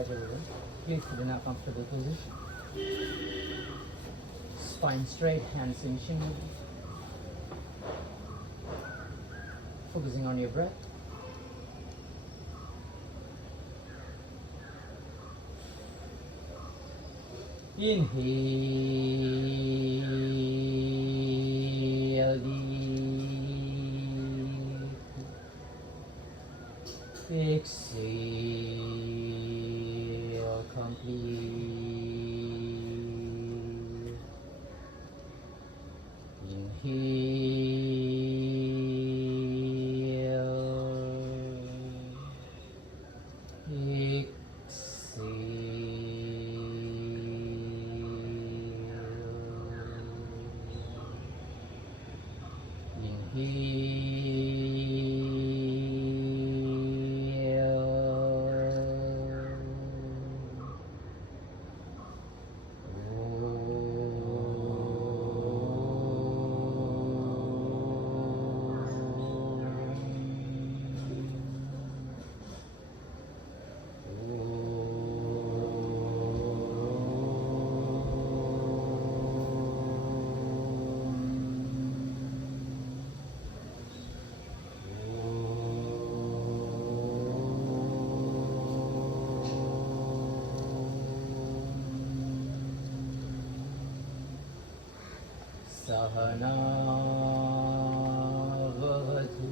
right everyone. Please sit in a comfortable position. Spine straight, hands in shin level. Focusing on your breath. Inhale deep. Exhale complete. Inhale. Sahana vavatu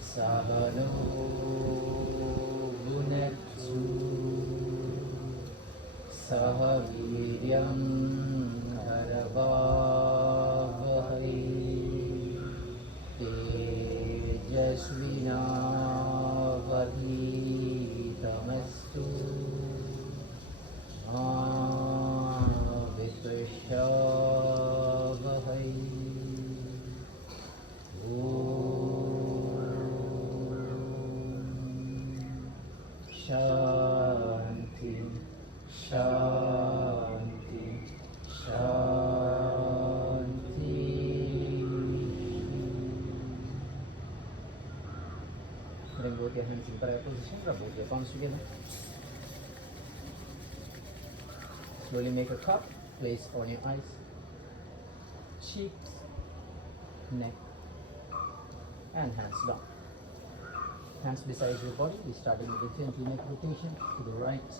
Sahano Bhunektu Sahaviryam Karavavahai Tejasvinavadhitamastu Vishwavahai. Shanti, Shanti, Shanti. Bring both your hands in prayer position, rub both your palms together. Slowly make a cup, place on your eyes, cheeks, neck, and hands down. Hands beside your body. We're starting with a gentle neck rotation to the right,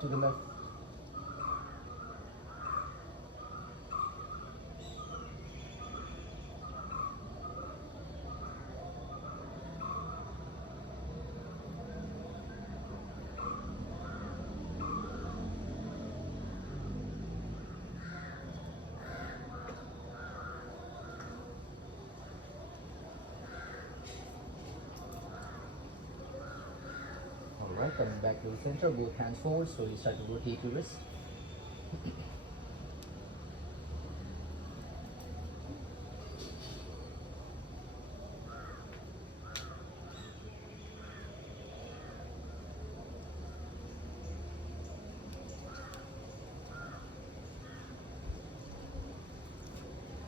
to the left. Alright, coming back to the center, both hands forward, slowly start to rotate your wrist.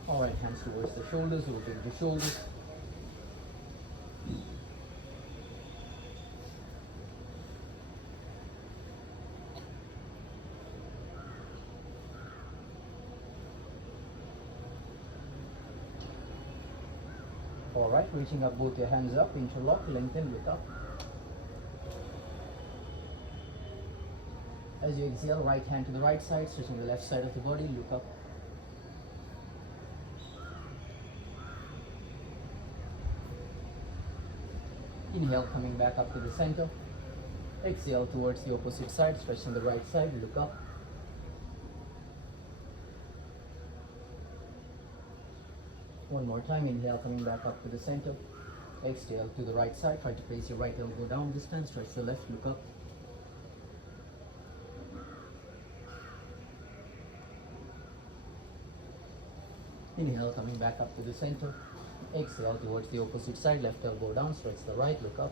Alright, hands towards the shoulders, rotate the shoulders. Alright, reaching up both your hands up, interlock, lengthen, look up. As you exhale, right hand to the right side, stretching the left side of the body, look up. Inhale, coming back up to the center. Exhale towards the opposite side, stretching the right side, look up. One more time, inhale, coming back up to the center. Exhale to the right side, try to place your right elbow down this time, stretch the left, look up. Inhale, coming back up to the center. Exhale towards the opposite side, left elbow down, stretch the right, look up.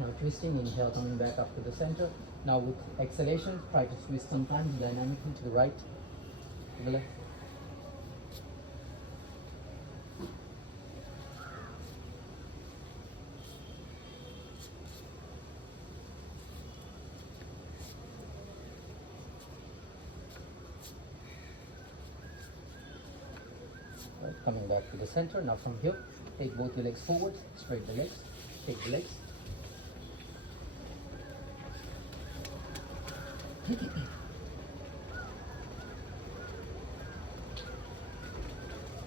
Now twisting, inhale, coming back up to the center. Now with exhalation, try to twist sometimes dynamically to the right, to the left. Right, coming back to the center. Now from here, take both your legs forward, straight the legs, take the legs.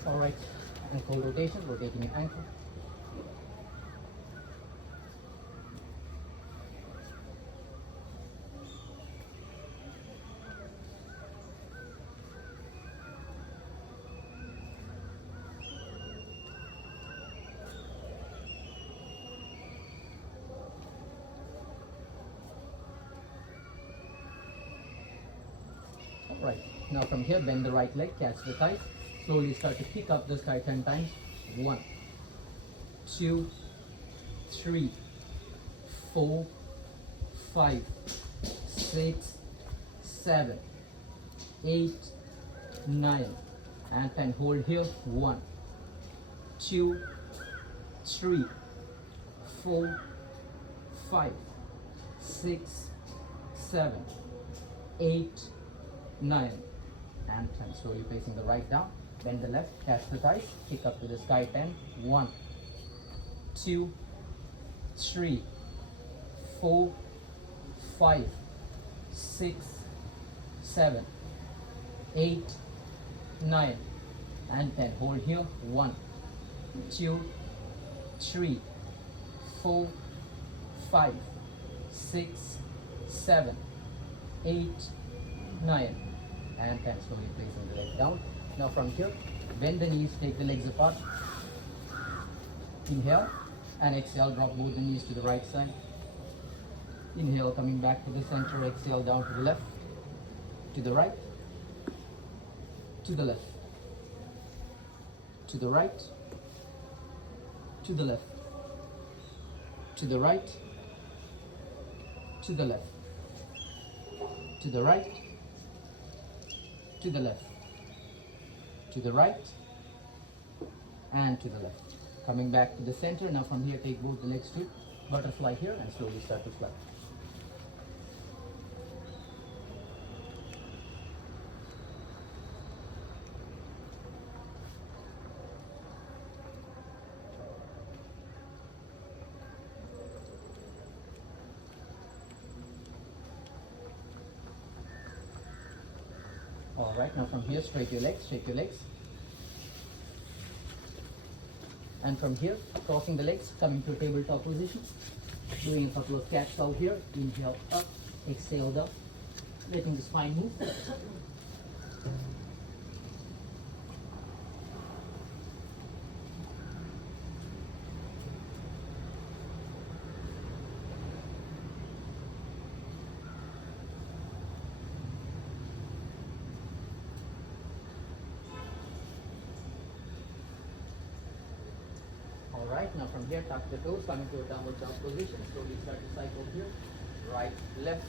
All right, ankle rotation, rotating your ankle. Right, now from here, bend the right leg, catch the thighs, slowly start to kick up the sky 10 times. 1, 2, 3, 4, 5, 6, 7, 8, 9, and 10. Hold here. 1, 2, 3, 4, 5, 6, 7, 8, 9, and 10. Slowly placing the right down, bend the left, catch the thighs, kick up to the sky 10. 1, 2, 3, 4, 5, 6, 7, 8, 9, and 10. Hold here. 1, 2, 3, 4, 5, 6, 7, 8, 9, and 10. Slowly placing the leg down. Now from here, bend the knees, take the legs apart. Inhale and exhale, drop both the knees to the right side. Inhale, coming back to the center, exhale down to the left, to the right, to the left, to the right, to the left, to the right, to the left, to the right, to the left, to the right, and to the left. Coming back to the center. Now from here, take both the legs to butterfly here and slowly start to fly. All right, now from here, straight your legs, shake your legs. And from here, crossing the legs, coming to tabletop position. Doing a couple of cat cow here. Inhale up, exhale down, letting the spine move. Alright, now from here, tuck the toes, coming to a downward dog position. Slowly start to cycle here. Right, left.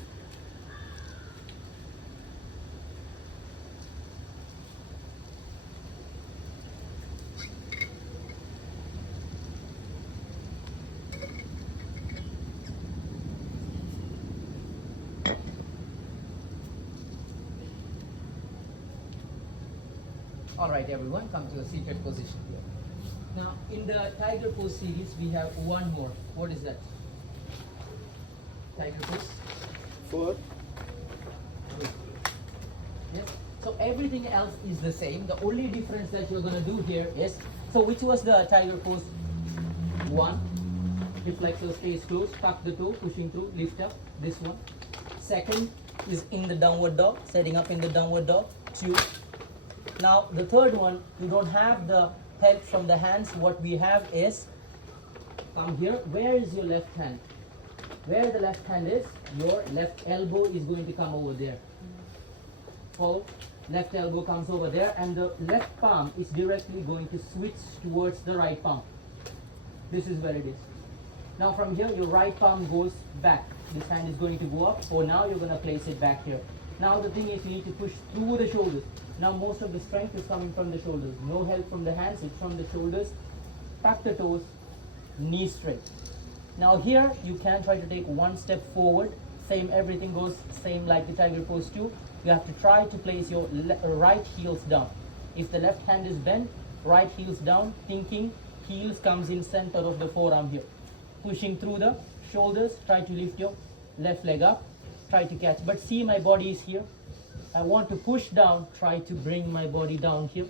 Alright everyone, come to a seated position here. Now, in the Tiger Pose series, we have one more. What is that? Tiger Pose? 4. Yes. So everything else is the same. The only difference that you're gonna do here is, so which was the Tiger Pose? 1, hip flexor stays closed, tuck the toe, pushing through, lift up. This one. Second is in the downward dog, setting up in the downward dog. 2. Now the third one, you don't have the help from the hands. What we have is, come here. Where is your left hand? Where the left hand is, your left elbow is going to come over there. Follow. Left elbow comes over there, and the left palm is directly going to switch towards the right palm. This is where it is. Now from here, your right palm goes back. This hand is going to go up. For now, you're going to place it back here. Now the thing is, you need to push through the shoulders. Now most of the strength is coming from the shoulders. No help from the hands, it's from the shoulders. Tuck the toes, knees straight. Now here, you can try to take one step forward. Same, everything goes same like the Tiger Pose 2. You have to try to place your right heels down. If the left hand is bent, Right heels down, thinking heels comes in center of the forearm here. Pushing through the shoulders, try to lift your left leg up, try to catch. But see, my body is here. I want to push down, try to bring my body down here.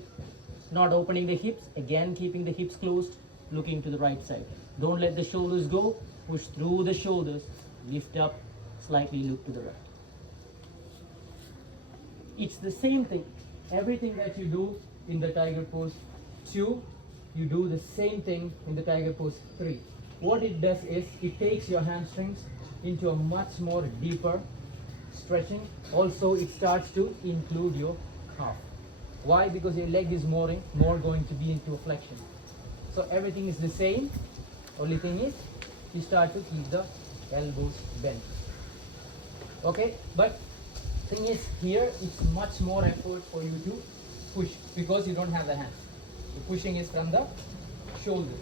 Not opening the hips, again keeping the hips closed, looking to the right side. Don't let the shoulders go, push through the shoulders, lift up, slightly look to the right. It's the same thing. Everything that you do in the tiger pose 2, you do the same thing in the tiger pose 3. What it does is it takes your hamstrings into a much more deeper stretching. Also, it starts to include your calf. Why? Because your leg is more going to be into a flexion. So everything is the same. Only thing is you start to keep the elbows bent. Okay, but thing is here it's much more effort for you to push because you don't have the hands. The pushing is from the shoulders.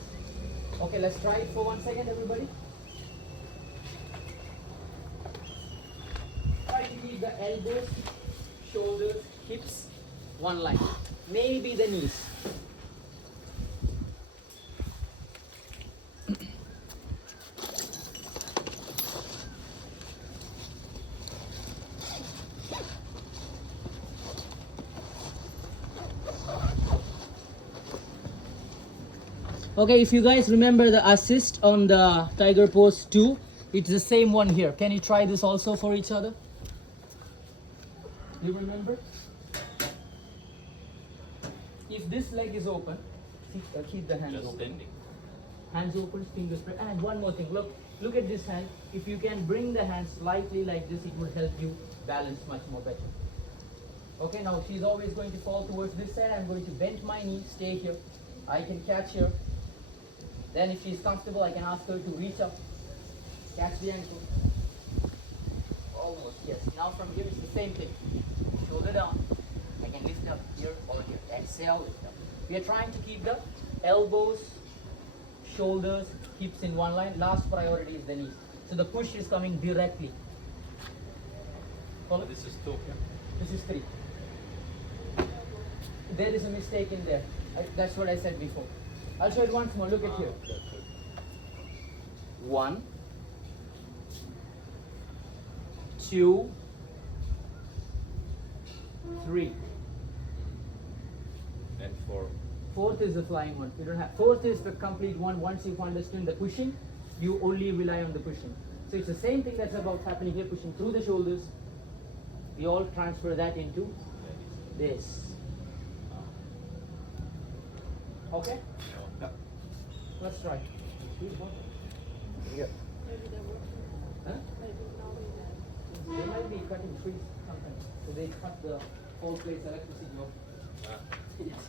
Okay, let's try it for 1 second, everybody. Try to keep the elbows, shoulders, hips one line. Maybe the knees. Okay, if you guys remember the assist on the tiger pose 2, it's the same one here. Can you try this also for each other? You remember? If this leg is open, keep the hands open. Hands open, fingers spread. And one more thing, look at this hand. If you can bring the hand slightly like this, it would help you balance much more better. Okay, now she's always going to fall towards this side. I'm going to bend my knee, stay here. I can catch her. Then if she's comfortable, I can ask her to reach up, catch the ankle. Almost, yes. Now from here it's the same thing. Shoulder down. I can lift up here or here. Exhale, lift up. We are trying to keep the elbows, shoulders, hips in one line. Last priority is the knees. So the push is coming directly. Follow? This is 2. This is 3. There is a mistake in there. That's what I said before. I'll show it once more. Look at here. 1, 2, 3. And 4. Fourth is the flying one. You don't have. Fourth is the complete one. Once you've understood the pushing, you only rely on the pushing. So it's the same thing that's about happening here. Pushing through the shoulders. We all transfer that into this. Okay? Yeah. Let's try. Yeah. Huh? They might be cutting trees sometimes. So they cut the whole place electricity off. Yes.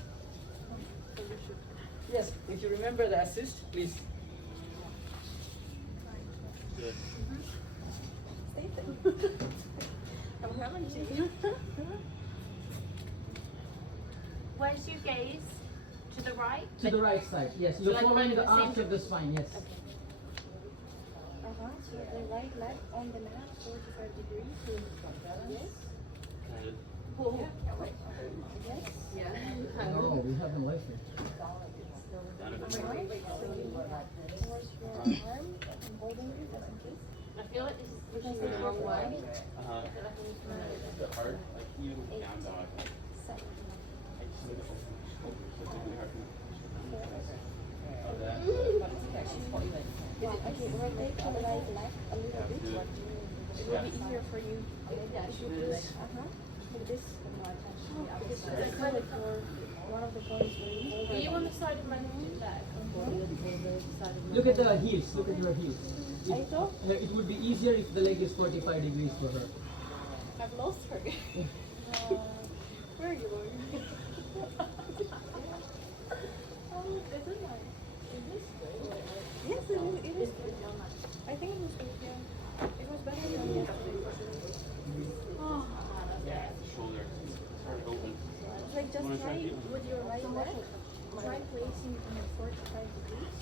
Yes, if you remember the assist, please. Yes. Stay there. I'm having to. Where's your gaze? To the right? To the right side, yes. So You're like following right the in the arch center? of the spine, yes. So the right leg on the mat, 45 degrees. Yes. Pull. Yes. Yeah. No, we haven't left it. Towards your arm and holding it just in case. I feel like this is pushing the wrong way. I feel like I need to move it. The heart, like you down dog. 7. I just need to open my shoulders. It's really hard to Okay, rotate your right leg a little bit. It will be easier for you if you push. Like this. Because that's kind of one of the points where you hold Are you it. on the side of my leg? Look at the heels, look at your heels. I thought It would be easier if the leg is 45 degrees for her. I've lost her. Where are you going? Oh, is it nice? Is this good? Yes, it is good. I think it was good, yeah. It was better than yesterday. Oh. Yeah, the shoulder. It's hard to open. Like just try with your right leg, try placing in a 45 degrees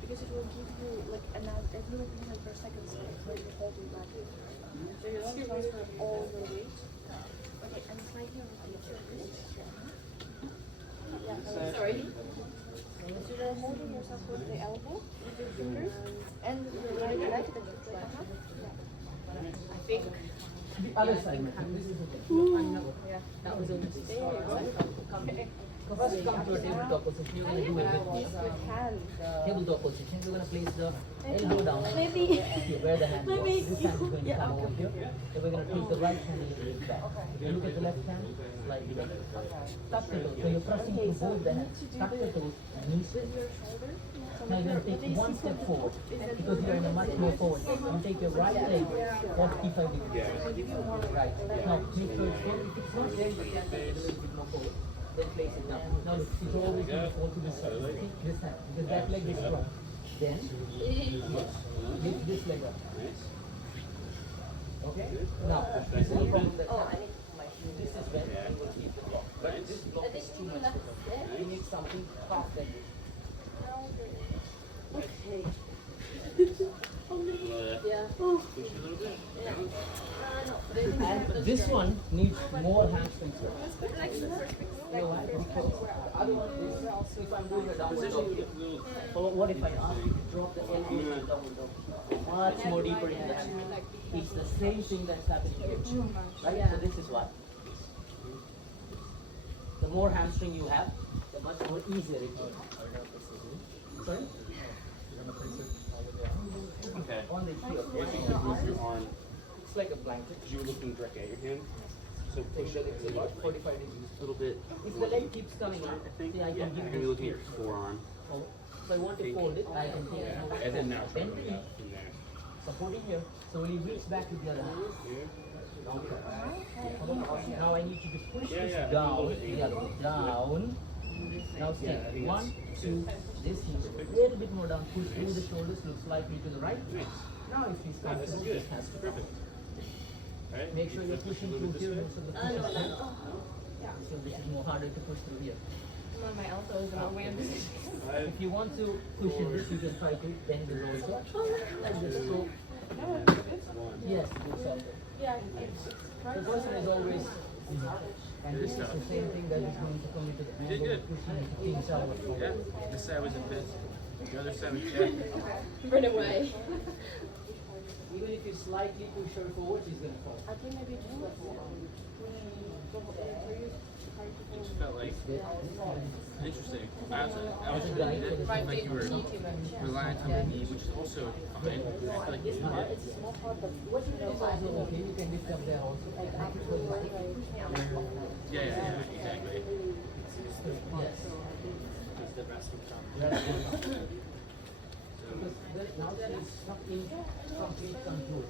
because it will give you like a little bit per second space where you hold it back. So you don't transfer all the weight. Okay, and slightly rotate your wrist. Yeah, Sorry. The other side, my friend. This is okay. Yeah. That was almost First come to a tabletop position. You're gonna do it with With hands. tabletop position. You're gonna place the elbow down. Maybe. Here, where the hand was. Maybe This hand is going to come over here. So we're gonna take the right hand a little bit back. If you look at the left hand, slightly back. Tuck the toes. So you're pressing through both the hands. Tuck the toes. Knees. Now you're gonna take one step forward because you're in a much more forward. You take your right leg 45 degrees. Right. Now make sure it's if it's not there, you can take it a little bit more forward. Then place it down. Now look, it's always going to fall to this side. See? This hand. Because that leg is strong. Then lift this leg up. Okay? Now, this is the problem that this is when you will keep the block. But this block is too much for them. You need something half that big. Okay. Yeah. Push a little bit. And this one needs more hamstring work. You know why? Because the other one is, if I'm doing a downward dog here, or what if I ask you to drop the elbow to the downward dog? Much more deeper in the hamstring. It's the same thing that's happening here. Right? So this is what? The more hamstring you have, the much more easier it will be. Sorry? Okay. On the heel. If you can move your arm, It's like a blanket. because you're looking directly at your hand. So push it It's about 45 degrees. a little bit. If the leg keeps coming out, see, I Yeah, can you're give gonna be this looking at your forearm. forward. If I want to fold it, I can take it. And then now try Bend to the bring it knee, up from there. supporting here. So when you reach back with the other hand. Now I need you to push Yeah, this yeah. down, the other way, down. Now stay. 1, 2, this knee. A little bit more down. Push through the shoulders, look slightly to the right. Now if he's This is comfortable, good. this has to Perfect. Alright. make sure you're pushing through here most of the push is there. No. So this is more harder to push through here. My elbows are weird. If you want to push in this, you can try to bend this also. Like this. So, yes, good center. Yeah. The person is always, and this is the same thing that is going to come into the Did angle, good. pushing it things out. Yeah. This side was a bit. The other side was yeah. Run away. Even if you slightly push her forward, she's going to fall. I think maybe just like It just felt like interesting. I was As a guy, it felt like you were reliant on the knee, which is also fine. I feel like you need it. it's a small part, but what you do is also okay. You can lift up there also. Yeah, exactly. Yes. It's the best of time. That's good. Because now she's not in complete control.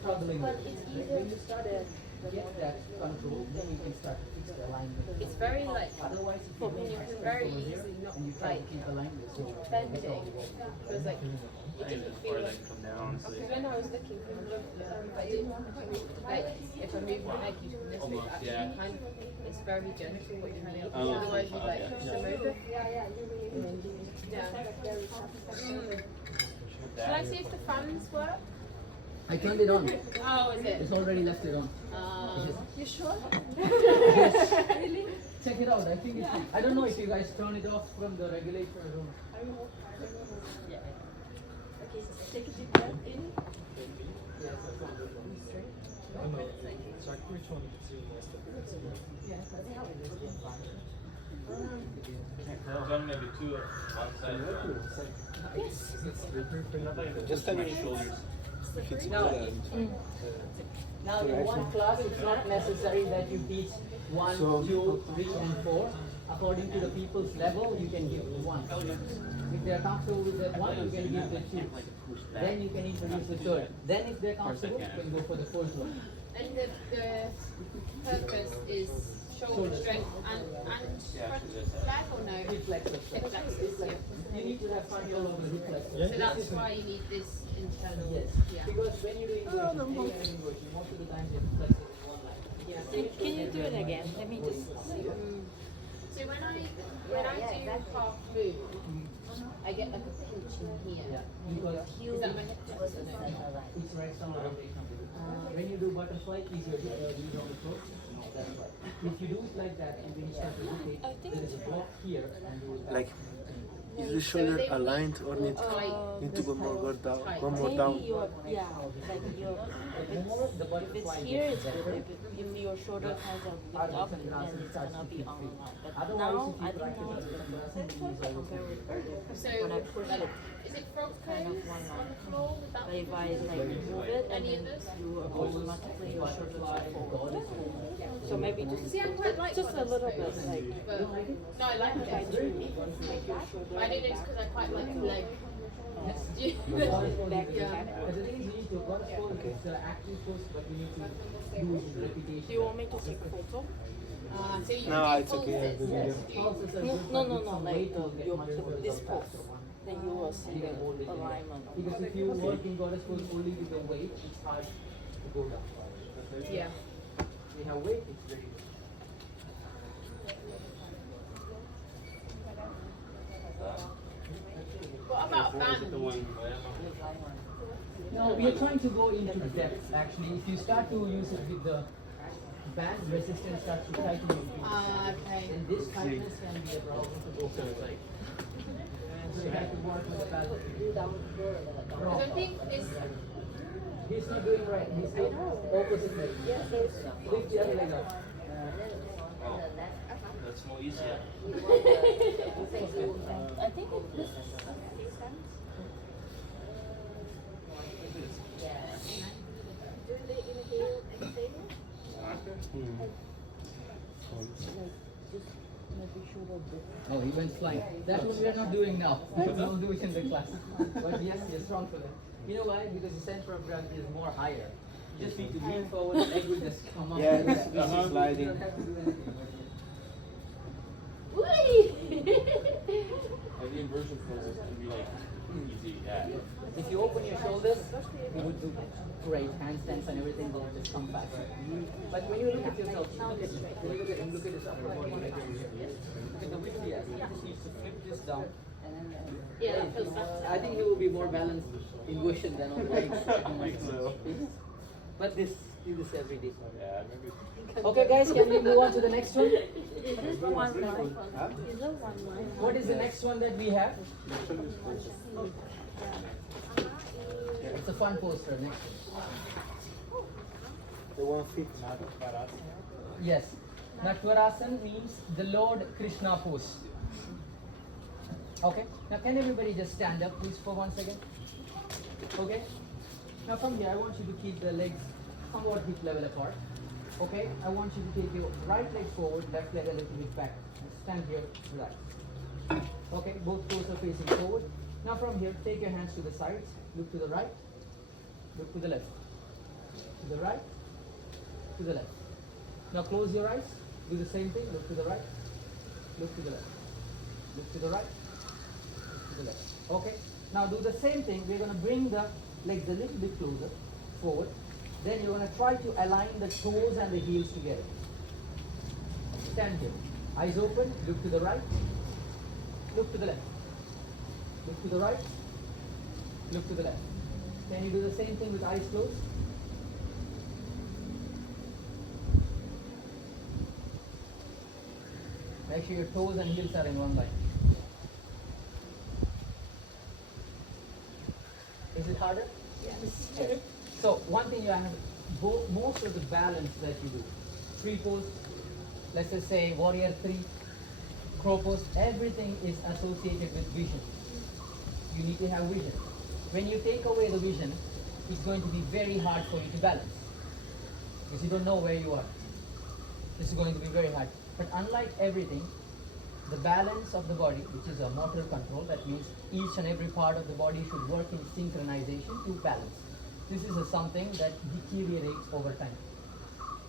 Struggling. But it's easier When you to start to get that control, then you can start to fix the alignment. It's very like Otherwise, if you for me, don't you have can strength very over here, easily not and you try to like keep alignment, so bending. So it's like it I didn't didn't feel before like. that come down, honestly. Because when I was looking for the I didn't like if I move my leg, you can this way. Almost, Actually, yeah. kind of, it's very gentle what you're trying to do. Oh, Otherwise, you like yeah. push them over. Yeah. Shall I see if the fans work? I turned it on. Oh, is it? It's already left it on. You sure? Really? Check it out. I think it's. I don't know if you guys turn it off from the regulator room. Okay, take a deep breath in. Yes, that's on this one. Check which one is your most effective. There's only maybe two outside. Just tell me your shoulders. If it's Now, good and now in one class, it's not necessary that you teach 1, 2, 3, and 4. According to the people's level, you can give 1. If they are comfortable with that 1, you can give the 2. Then you can introduce the 3rd. Then if they're comfortable, you can go for the 4th one. And the purpose is shoulder strength and front leg or no? Hip flexors. Hip flexors, yeah. You need to have control over hip flexors. So that's why you need this internal. Yes, Yeah. because when you're doing any inversion, most of the time you have flexors in one line. Yeah. Can you do it again? Let me just see. So when I do half move, I get like a pinch in here. Yeah, because Is that my hip flexor? No. it's right some rotation. When you do butterfly, is your knees on the floor? That's right. If you do it like that and then you start to rotate, there is a block here and you will like Is the shoulder aligned or need to go more down? Go more Maybe down. your, yeah, like your, if it's here, it's good. If your shoulder kind of lift up, then it's gonna be on line. But now, I think now it's good. Compare with earlier. So, When I push like, it, is it front kind of toes one on line. the floor? Would that But if I like move it, and Any then of this? you automatically your shoulders are forward. So maybe just See, I'm quite like just a one of little those, bit like but no, I like try it. to make your shoulder I did it because I quite like the leg. back to Yeah. back. But the thing is, you need to go to school, it's an active course, but you need to use repetition. Do you want me to take a photo? So you No, do it's okay. pulses. Pulses are No, good, no, but no, with no, some like weight, you'll get much better this results. pose. Then you will see the alignment. Because if you work in goddess pose only with the weight, it's hard to go down. Yeah. We have weight, it's very good. What about band? No, we are trying to go into the depth actually. If you start to use it with the band, resistance starts to tighten your feet. Okay. And this tightness can be a problem to go forward. So you have to work with the balance. Because I think this. He's not doing right. He's doing opposite leg. Lift the other leg up. That's more easier. I think it this Oh, he went flying. That's what we are not doing now. We will do it in the class. But yes, you're strong for that. You know why? Because the center of gravity is more higher. You just need to lean forward, the leg will just come up. Yeah, this is You sliding. don't have to do anything. The inversion poses can be like easy, yeah. If you open your shoulders, you would do great. Handstands and everything will just come back. But when you look at yourself, look at when you look at this upper body right over here. Look at the width he has. He just needs to flip this down. Yeah, that feels better. I think he will be more balanced in motion than on legs. But this, do this every day. Yeah, maybe. Okay guys, can we move on to the next one? is one line. Is it one line? What is the next one that we have? It's a fun poster. Next one. The one fit. Yes. Natwarasan means the Lord Krishna pose. Okay. Now can everybody just stand up please for 1 second? Okay. Now from here I want you to keep the legs somewhat hip level apart. Okay. I want you to take your right leg forward, left leg a little bit back. Stand here, relax. Okay. Both toes are facing forward. Now from here, take your hands to the sides. Look to the right. Look to the left. To the right. To the left. Now close your eyes. Do the same thing. Look to the right. Look to the left. Look to the right. Look to the left. Okay. Now do the same thing. We're going to bring the legs a little bit closer forward. Then you're going to try to align the toes and the heels together. Stand here. Eyes open. Look to the right. Look to the left. Look to the right. Look to the left. Can you do the same thing with eyes closed? Make sure your toes and heels are in one line. Is it harder? Yes. So one thing you have, most of the balance that you do, tree pose, let's just say warrior 3, crow pose, everything is associated with vision. You need to have vision. When you take away the vision, it's going to be very hard for you to balance. Because you don't know where you are. This is going to be very hard. But unlike everything, the balance of the body, which is a motor control, that means each and every part of the body should work in synchronization to balance. This is something that deteriorates over time.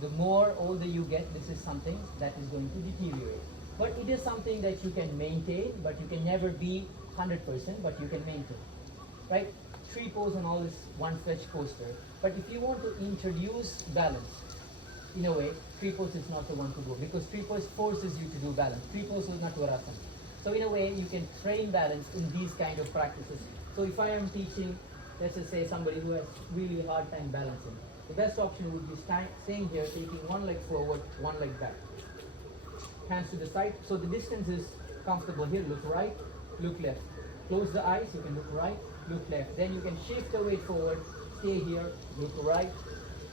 The more older you get, this is something that is going to deteriorate. But it is something that you can maintain, but you can never be 100%, but you can maintain. Right? Tree pose and all is one stretch poster. But if you want to introduce balance, in a way, tree pose is not the one to go, because tree pose forces you to do balance. Tree pose is not Varasana. So in a way, you can train balance in these kind of practices. So if I am teaching, let's just say somebody who has really hard time balancing, the best option would be staying here, taking one leg forward, one leg back. Hands to the side. So the distance is comfortable here. Look right, look left. Close the eyes, you can look right, look left. Then you can shift the weight forward, stay here, look right,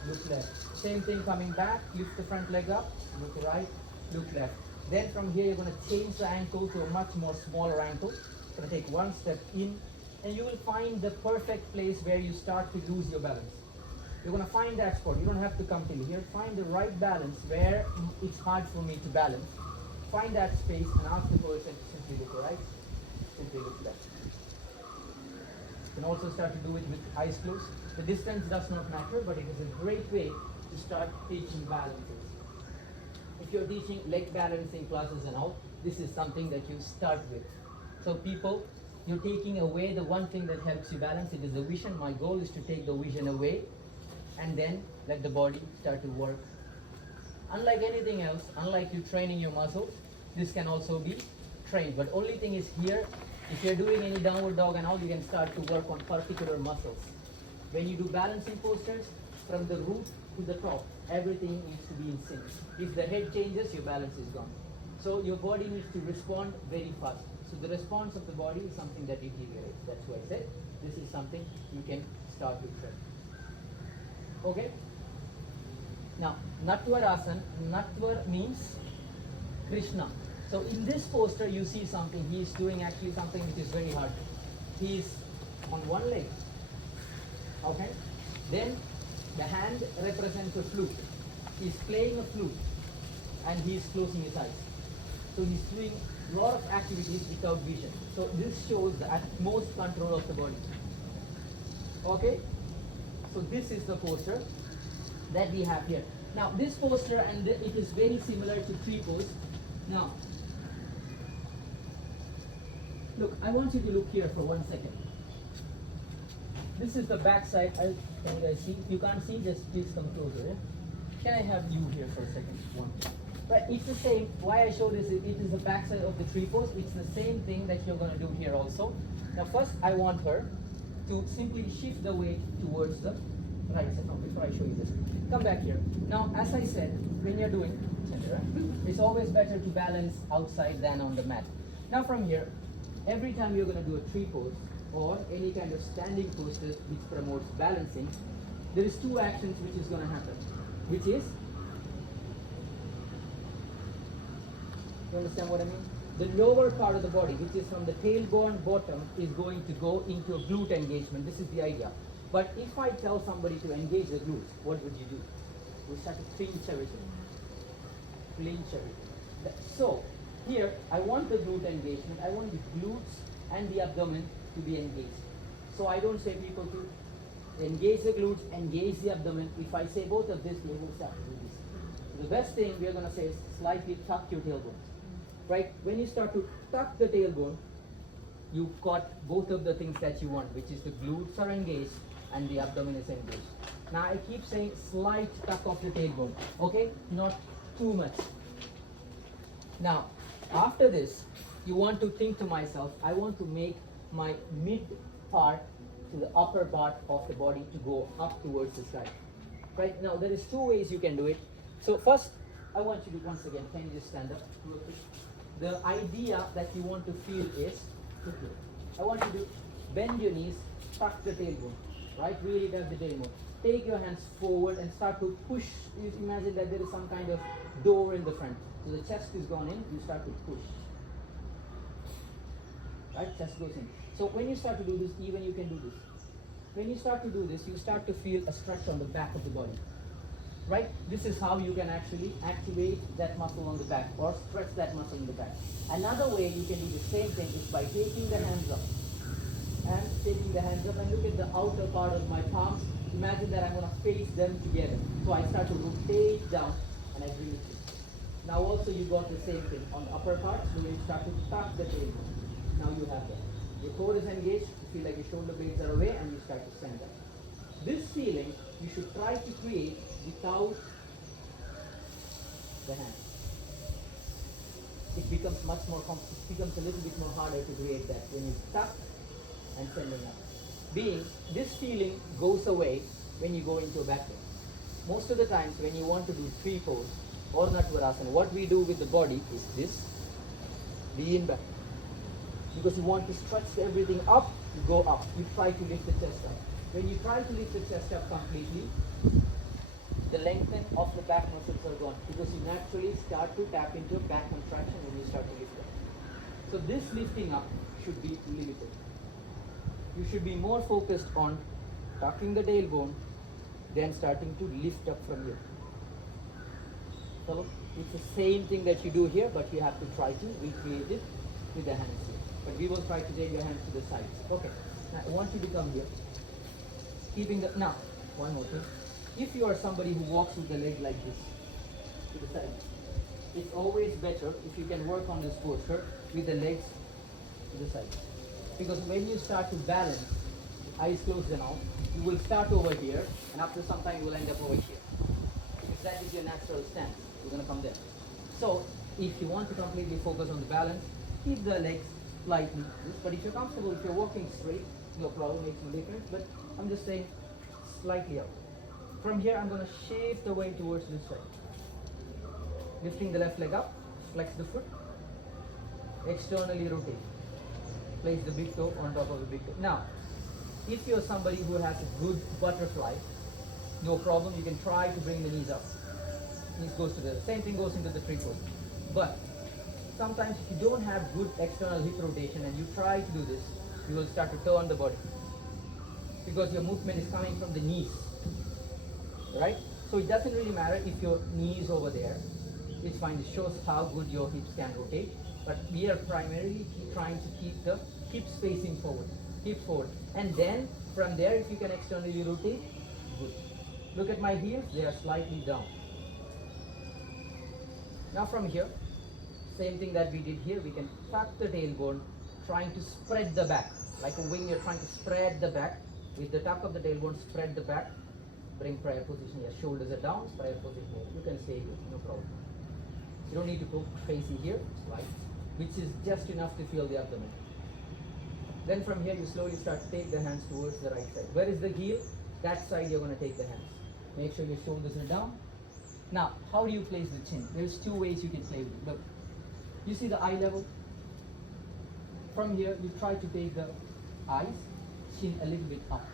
look left. Same thing coming back, lift the front leg up, look right, look left. Then from here you're going to change the ankle to a much more smaller ankle. Going to take one step in, and you will find the perfect place where you start to lose your balance. You're going to find that spot. You don't have to come till here. Find the right balance where it's hard for me to balance. Find that space and ask the person to simply look right, simply look left. You can also start to do it with eyes closed. The distance does not matter, but it is a great way to start teaching balances. If you're teaching leg balancing classes and all, this is something that you start with. So people, you're taking away the one thing that helps you balance. It is the vision. My goal is to take the vision away and then let the body start to work. Unlike anything else, unlike you training your muscles, this can also be trained. But only thing is here, if you're doing any downward dog and all, you can start to work on particular muscles. When you do balancing postures, from the root to the top, everything needs to be in sync. If the head changes, your balance is gone. So your body needs to respond very fast. So the response of the body is something that deteriorates. That's why I said this is something you can start to train. Okay? Now, Natvarasana, Natvar means Krishna. So in this poster you see something, he is doing actually something which is very hard. He is on one leg. Okay? Then the hand represents a flute. He is playing a flute and he is closing his eyes. So he's doing a lot of activities without vision. So this shows the utmost control of the body. Okay? So this is the poster that we have here. Now this poster, and it is very similar to tree pose. Now, look, I want you to look here for 1 second. This is the back side. Can you guys see? If you can't see, just please come closer. Yeah? Can I have you here for a second? One. Right, it's the same. Why I show this is it is the back side of the tree pose. It's the same thing that you're going to do here also. Now first I want her to simply shift the weight towards the right side. No, before I show you this. Come back here. Now as I said, when you're doing it's always better to balance outside than on the mat. Now from here, every time you're going to do a tree pose or any kind of standing posture which promotes balancing, there is two actions which is going to happen. Which is, you understand what I mean? The lower part of the body, which is from the tailbone bottom, is going to go into a glute engagement. This is the idea. But if I tell somebody to engage the glutes, what would you do? We start to clinch everything. Clinch everything. So, here, I want the glute engagement. I want the glutes and the abdomen to be engaged. So I don't say people to engage the glutes, engage the abdomen. If I say both of this, they will start to do this. So the best thing we are going to say is slightly tuck your tailbone. Right? When you start to tuck the tailbone, you've got both of the things that you want, which is the glutes are engaged and the abdomen is engaged. Now I keep saying slight tuck of the tailbone, okay? Not too much. Now, after this, you want to think to myself, I want to make my mid part to the upper part of the body to go up towards the sky. Right? Now, there is two ways you can do it. So first, I want you to, once again, can you just stand up real quick? The idea that you want to feel is, I want you to bend your knees, tuck the tailbone, right? Really tuck the tailbone. Take your hands forward and start to push. You imagine that there is some kind of door in the front. So the chest is gone in, you start to push. Right? Chest goes in. So when you start to do this, even you can do this. When you start to do this, you start to feel a stretch on the back of the body. Right? This is how you can actually activate that muscle on the back or stretch that muscle in the back. Another way you can do the same thing is by taking the hands up. And taking the hands up and look at the outer part of my palms. Imagine that I'm going to face them together. So I start to rotate down and I bring it in. Now also you got the same thing on the upper part. So you start to tuck the tailbone. Now you have that. Your core is engaged. You feel like your shoulder blades are away and you start to stand up. This feeling you should try to create without the hand. It becomes much more it becomes a little bit more harder to create that when you tuck and sending up. Being this feeling goes away when you go into a back bend. Most of the times when you want to do tree pose or Natvarasana, what we do with the body is this, lean back. Because you want to stretch everything up, you go up. You try to lift the chest up. When you try to lift the chest up completely, the lengthening of the back muscles are gone because you naturally start to tap into back contraction when you start to lift up. So this lifting up should be limited. You should be more focused on tucking the tailbone, then starting to lift up from here. Follow? It's the same thing that you do here, but you have to try to recreate it with the hands here. But we will try to take your hands to the sides. Okay. Now I want you to come here. Keeping the now, one more thing. If you are somebody who walks with the leg like this to the side, it's always better if you can work on this posture with the legs to the side. Because when you start to balance, eyes closed and out, you will start over here, and after some time you will end up over here. If that is your natural stance, you're going to come there. So, if you want to completely focus on the balance, keep the legs slightly this. But if you're comfortable, if you're walking straight, no problem, makes no difference. But I'm just saying slightly up. From here, I'm going to shape the way towards this side. Lifting the left leg up, flex the foot, externally rotate. Place the big toe on top of the big toe. Now, if you're somebody who has a good butterfly, no problem, you can try to bring the knees up. Knees goes to the same thing goes into the tree pose. But sometimes if you don't have good external hip rotation and you try to do this, you will start to turn the body. Because your movement is coming from the knees. Right? So it doesn't really matter if your knee is over there. It's fine. It shows how good your hips can rotate. But we are primarily trying to keep the hips facing forward. Hips forward. And then from there, if you can externally rotate, good. Look at my heels. They are slightly down. Now from here, same thing that we did here. We can tuck the tailbone, trying to spread the back. Like a wing, you're trying to spread the back. With the tuck of the tailbone, spread the back. Bring prayer position here. Shoulders are down, prayer position here. You can stay here, no problem. You don't need to go facing here, right? Which is just enough to feel the abdomen. Then from here, you slowly start to take the hands towards the right side. Where is the heel? That side you're going to take the hands. Make sure your shoulders are down. Now, how do you place the chin? There's two ways you can play with it. Look, you see the eye level? From here, you try to take the eyes, chin a little bit up.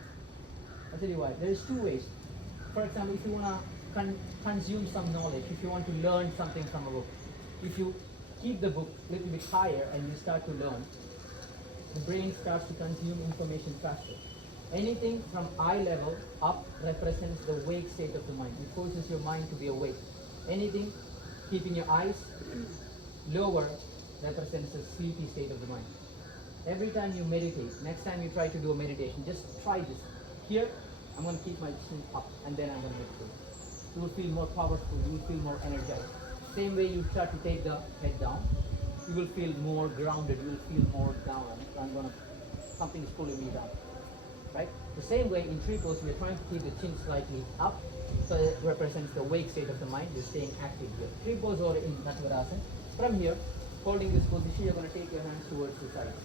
I'll tell you why. There's two ways. For example, if you want to consume some knowledge, if you want to learn something from a book, if you keep the book a little bit higher and you start to learn, the brain starts to consume information faster. Anything from eye level up represents the wake state of the mind. It forces your mind to be awake. Anything keeping your eyes lower represents a sleepy state of the mind. Every time you meditate, next time you try to do a meditation, just try this. Here, I'm going to keep my chin up and then I'm going to meditate. You will feel more powerful, you will feel more energized. Same way you start to take the head down, you will feel more grounded, you will feel more down. Something is pulling me down. Right? The same way in tree pose, we are trying to keep the chin slightly up, so it represents the wake state of the mind. You're staying active here. Tree pose or in Natvarasana. From here, holding this position, you're going to take your hands towards the sides.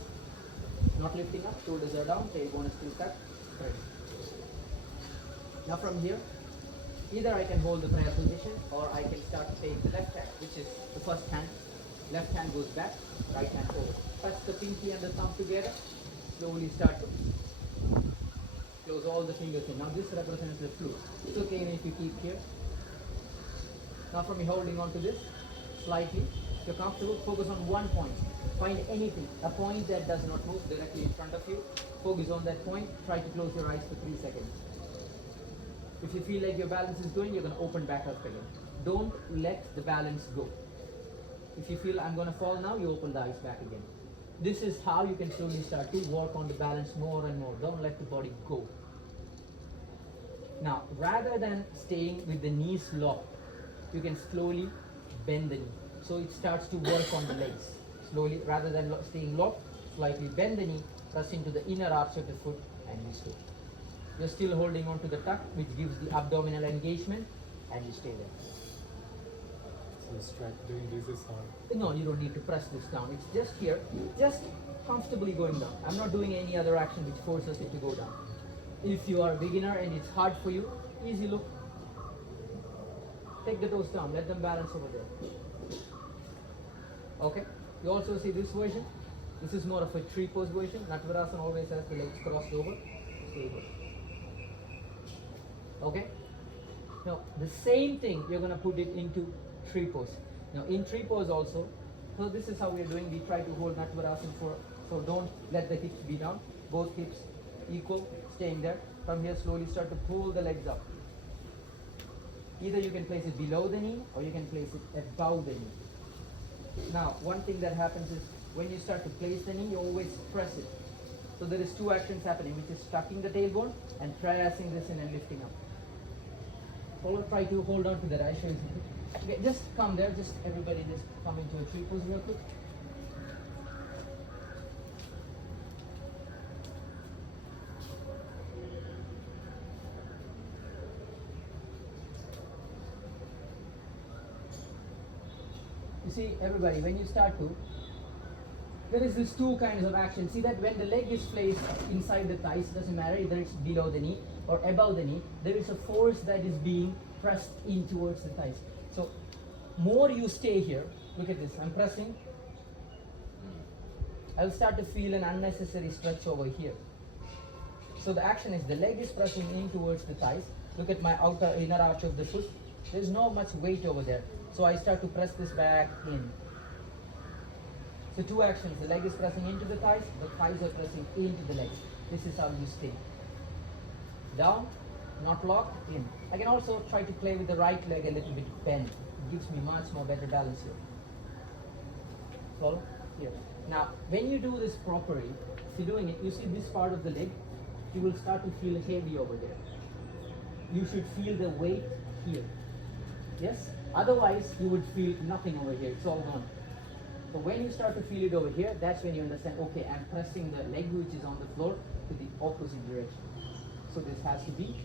Not lifting up, shoulders are down, tailbone is still tucked. Right. Now from here, either I can hold the prayer position or I can start to take the left hand, which is the first hand. Left hand goes back, right hand over. Touch the pinky and the thumb together. Slowly start to close all the fingers in. Now this represents the flute. It's okay if you keep here. Now from me holding on to this, slightly. If you're comfortable, focus on one point. Find anything, a point that does not move directly in front of you. Focus on that point. Try to close your eyes for 3 seconds. If you feel like your balance is going, you're going to open back up again. Don't let the balance go. If you feel I'm going to fall now, you open the eyes back again. This is how you can slowly start to work on the balance more and more. Don't let the body go. Now, rather than staying with the knees locked, you can slowly bend the knee. So it starts to work on the legs. Slowly, rather than staying locked, slightly bend the knee, press into the inner arch of the foot and you stay. You're still holding on to the tuck, which gives the abdominal engagement, and you stay there. So doing this is hard. No, you don't need to press this down. It's just here, just comfortably going down. I'm not doing any other action which forces it to go down. If you are a beginner and it's hard for you, easy look. Take the toes down, let them balance over there. Okay? You also see this version. This is more of a tree pose version. Natvarasana always has the legs crossed over. Stable. Okay? Now, the same thing, you're going to put it into tree pose. Now, in tree pose also, so this is how we're doing. We try to hold Natvarasana so don't let the hips be down. Both hips equal, staying there. From here, slowly start to pull the legs up. Either you can place it below the knee or you can place it above the knee. Now, one thing that happens is when you start to place the knee, you always press it. So there is two actions happening, which is tucking the tailbone and pressing this in and lifting up. Follow, try to hold on to that. I show you. Okay, just come there. Just everybody just come into a tree pose real quick. You see, everybody, when you start to, there is this two kinds of action. See that when the leg is placed inside the thighs, doesn't matter either it's below the knee or above the knee, there is a force that is being pressed in towards the thighs. So, more you stay here, look at this, I'm pressing, I'll start to feel an unnecessary stretch over here. So the action is the leg is pressing in towards the thighs. Look at my inner arch of the foot. There's not much weight over there. So I start to press this back in. So two actions, the leg is pressing into the thighs are pressing into the legs. This is how you stay. Down, not locked, in. I can also try to play with the right leg a little bit bent. It gives me much more better balance here. Follow? Here. Now, when you do this properly, if you're doing it, you see this part of the leg, you will start to feel heavy over there. You should feel the weight here. Yes? Otherwise, you would feel nothing over here. It's all gone. So when you start to feel it over here, that's when you understand, okay, I'm pressing the leg which is on the floor to the opposite direction. So this has to be,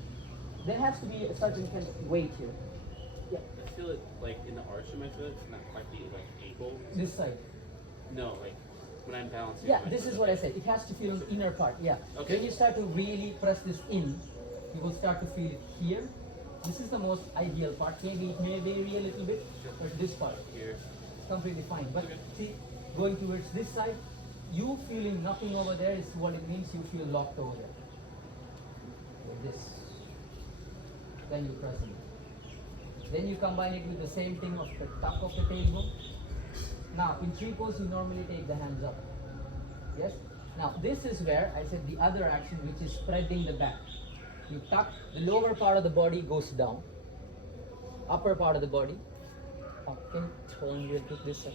there has to be a certain kind of weight here. Yeah. I feel it like in the arch of my foot, not quite the like ankle. This side. No, like when I'm balancing. Yeah, my this foot. is what I said. It has to feel on the inner part. Yeah. Okay. When you start to really press this in, you will start to feel it here. This is the most ideal part. Maybe it may vary a little bit, but this part Here. completely fine. But Okay. see, going towards this side, you feeling nothing over there is what it means. You feel locked over there. Like this. Then you press it. Then you combine it with the same thing of the tuck of the tailbone. Now, in tree pose, you normally take the hands up. Yes? Now, this is where I said the other action, which is spreading the back. You tuck, the lower part of the body goes down. Upper part of the body. Oh, can you turn real quick this side?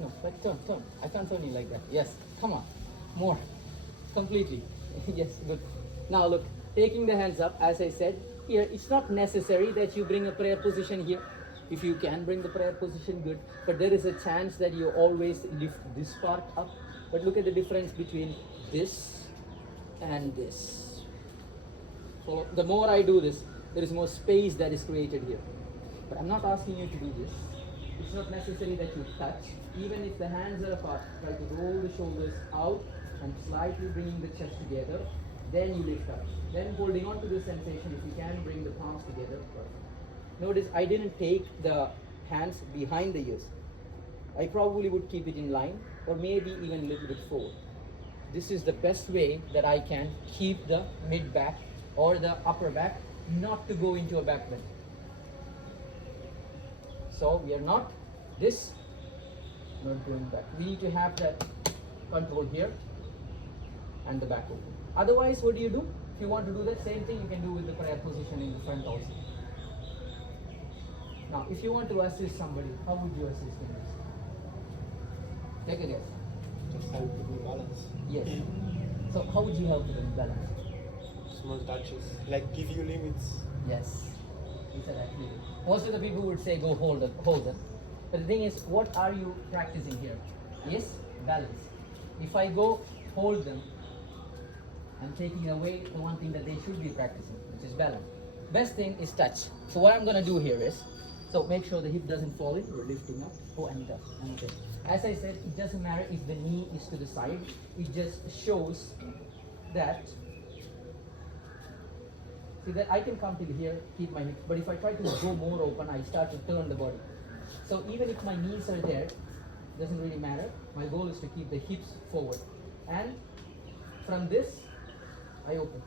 No, like turn. I can't turn you like that. Yes, come on. More. Completely. Yes, good. Now look, taking the hands up, as I said, here, it's not necessary that you bring a prayer position here. If you can bring the prayer position, good. But there is a chance that you always lift this part up. But look at the difference between this and this. So the more I do this, there is more space that is created here. But I'm not asking you to do this. It's not necessary that you touch. Even if the hands are apart, try to roll the shoulders out and slightly bringing the chest together. Then you lift up. Then holding on to this sensation, if you can bring the palms together. Notice I didn't take the hands behind the ears. I probably would keep it in line or maybe even a little bit forward. This is the best way that I can keep the mid back or the upper back not to go into a back bend. So we are not going back. We need to have that control here and the back open. Otherwise, what do? If you want to do that same thing, you can do with the prayer position in the front also. Now, if you want to assist somebody, how would you assist in this? Take a guess. Just help with balance. Yes. So how would you help them balance? Small touches. Like give you limits. Yes. Exactly. Most of the people would say go hold them. But the thing is, what are you practicing here? Yes, balance. If I go hold them, I'm taking away the one thing that they should be practicing, which is balance. Best thing is touch. So what I'm gonna do here is, so make sure the hip doesn't fall in, we're lifting up. Oh, and touch. And okay. As I said, it doesn't matter if the knee is to the side, it just shows that, see that I can come till here, keep my hips, but if I try to go more open, I start to turn the body. So even if my knees are there, doesn't really matter. My goal is to keep the hips forward. And from this, I open.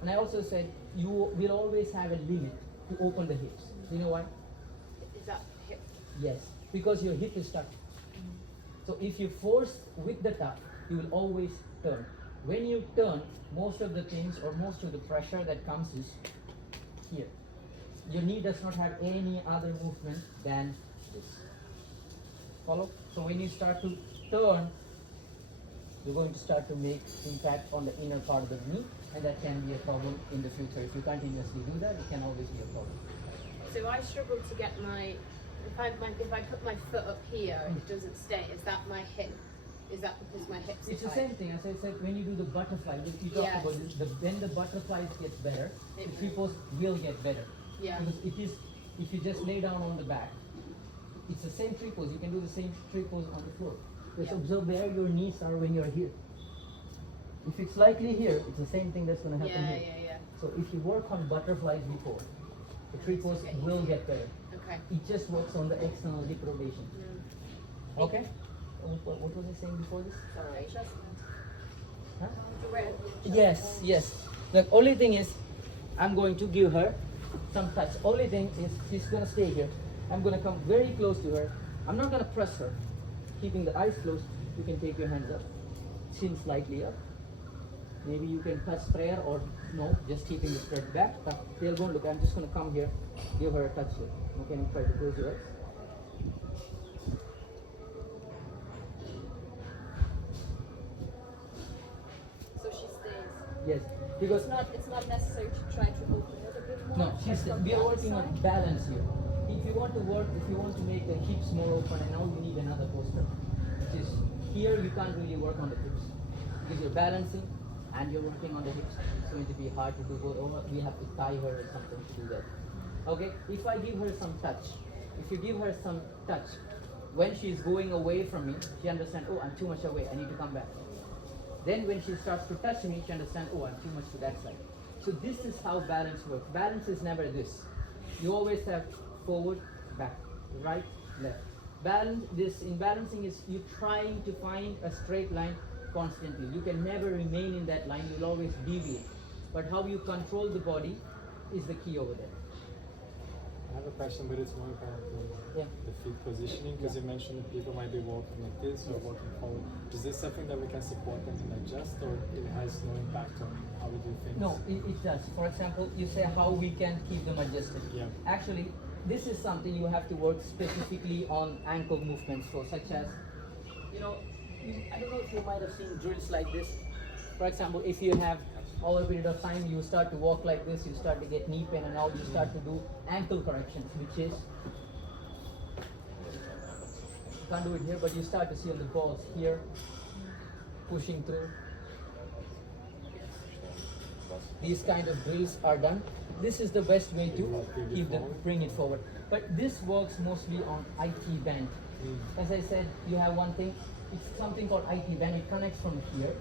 And I also said you will always have a limit to open the hips. You know why? Is that hip? Yes, because your hip is stuck. So if you force with the tuck, you will always turn. When you turn, most of the things or most of the pressure that comes is here. Your knee does not have any other movement than this. Follow? So when you start to turn, you're going to start to make impact on the inner part of the knee, and that can be a problem in the future. If you continuously do that, it can always be a problem. So I struggle to get my, if I put my foot up here and it doesn't stay, is that my hip? Is that because my hips are It's the tight? same thing as I said when you do the butterfly. You talked Yes. about this. When the butterflies gets better, the tripos will get better. Yeah. Because it is, if you just lay down on the back, it's the same tripos. You can do the same tripos on the floor. Just Yeah. observe where your knees are when you're here. If it's slightly here, it's the same thing that's going to happen Yeah, here. yeah, yeah. So if you work on butterflies before, the tripos Okay. will get better. Okay. It just works on the external hip rotation. Okay? What was I saying before this? Sorry. Huh? The red. Yes, yes. The only thing is, I'm going to give her some touch. Only thing is, she's gonna stay here. I'm gonna come very close to her. I'm not gonna press her. Keeping the eyes closed, you can take your hands up, chin slightly up. Maybe you can touch prayer or no, just keeping the spread back. Tailbone, look, I'm just gonna come here, give her a touch here. Okay, and try to close your eyes. So she stays. Yes, because It's not necessary to try to open it a bit more. no, she's, from we the are other working on side. balance here. If you want to work, if you want to make the hips more open, and now you need another poster, which is here you can't really work on the hips because you're balancing and you're working on the hips. It's going to be hard to do both. Or we have to tie her or something to do that. Okay, if I give her some touch, if you give her some touch, when she's going away from me, she understands, oh, I'm too much away, I need to come back. Then when she starts to touch me, she understands, oh, I'm too much to that side. So this is how balance works. Balance is never this. You always have forward, back, right, left. Balance, this in balancing is you trying to find a straight line constantly. You can never remain in that line, you'll always deviate. But how you control the body is the key over there. I have a question, but it's more about Yeah. the feet positioning, because you mentioned that people might be walking like this or walking forward. Is this something that we can support them and adjust, or it has no impact on how we do things? No, it does. For example, you say how we can keep them adjusted. Yeah. Actually, this is something you have to work specifically on ankle movements for, such as, you know, I don't know if you might have seen drills like this. For example, if you have over a period of time, you start to walk like this, you start to get knee pain, and now you start to do ankle corrections, which is, you can't do it here, but you start to see on the balls here, pushing through. These kind of drills are done. This is the best way to bring it forward. But this works mostly on IT band. As I said, you have one thing, it's something called IT band. It connects from here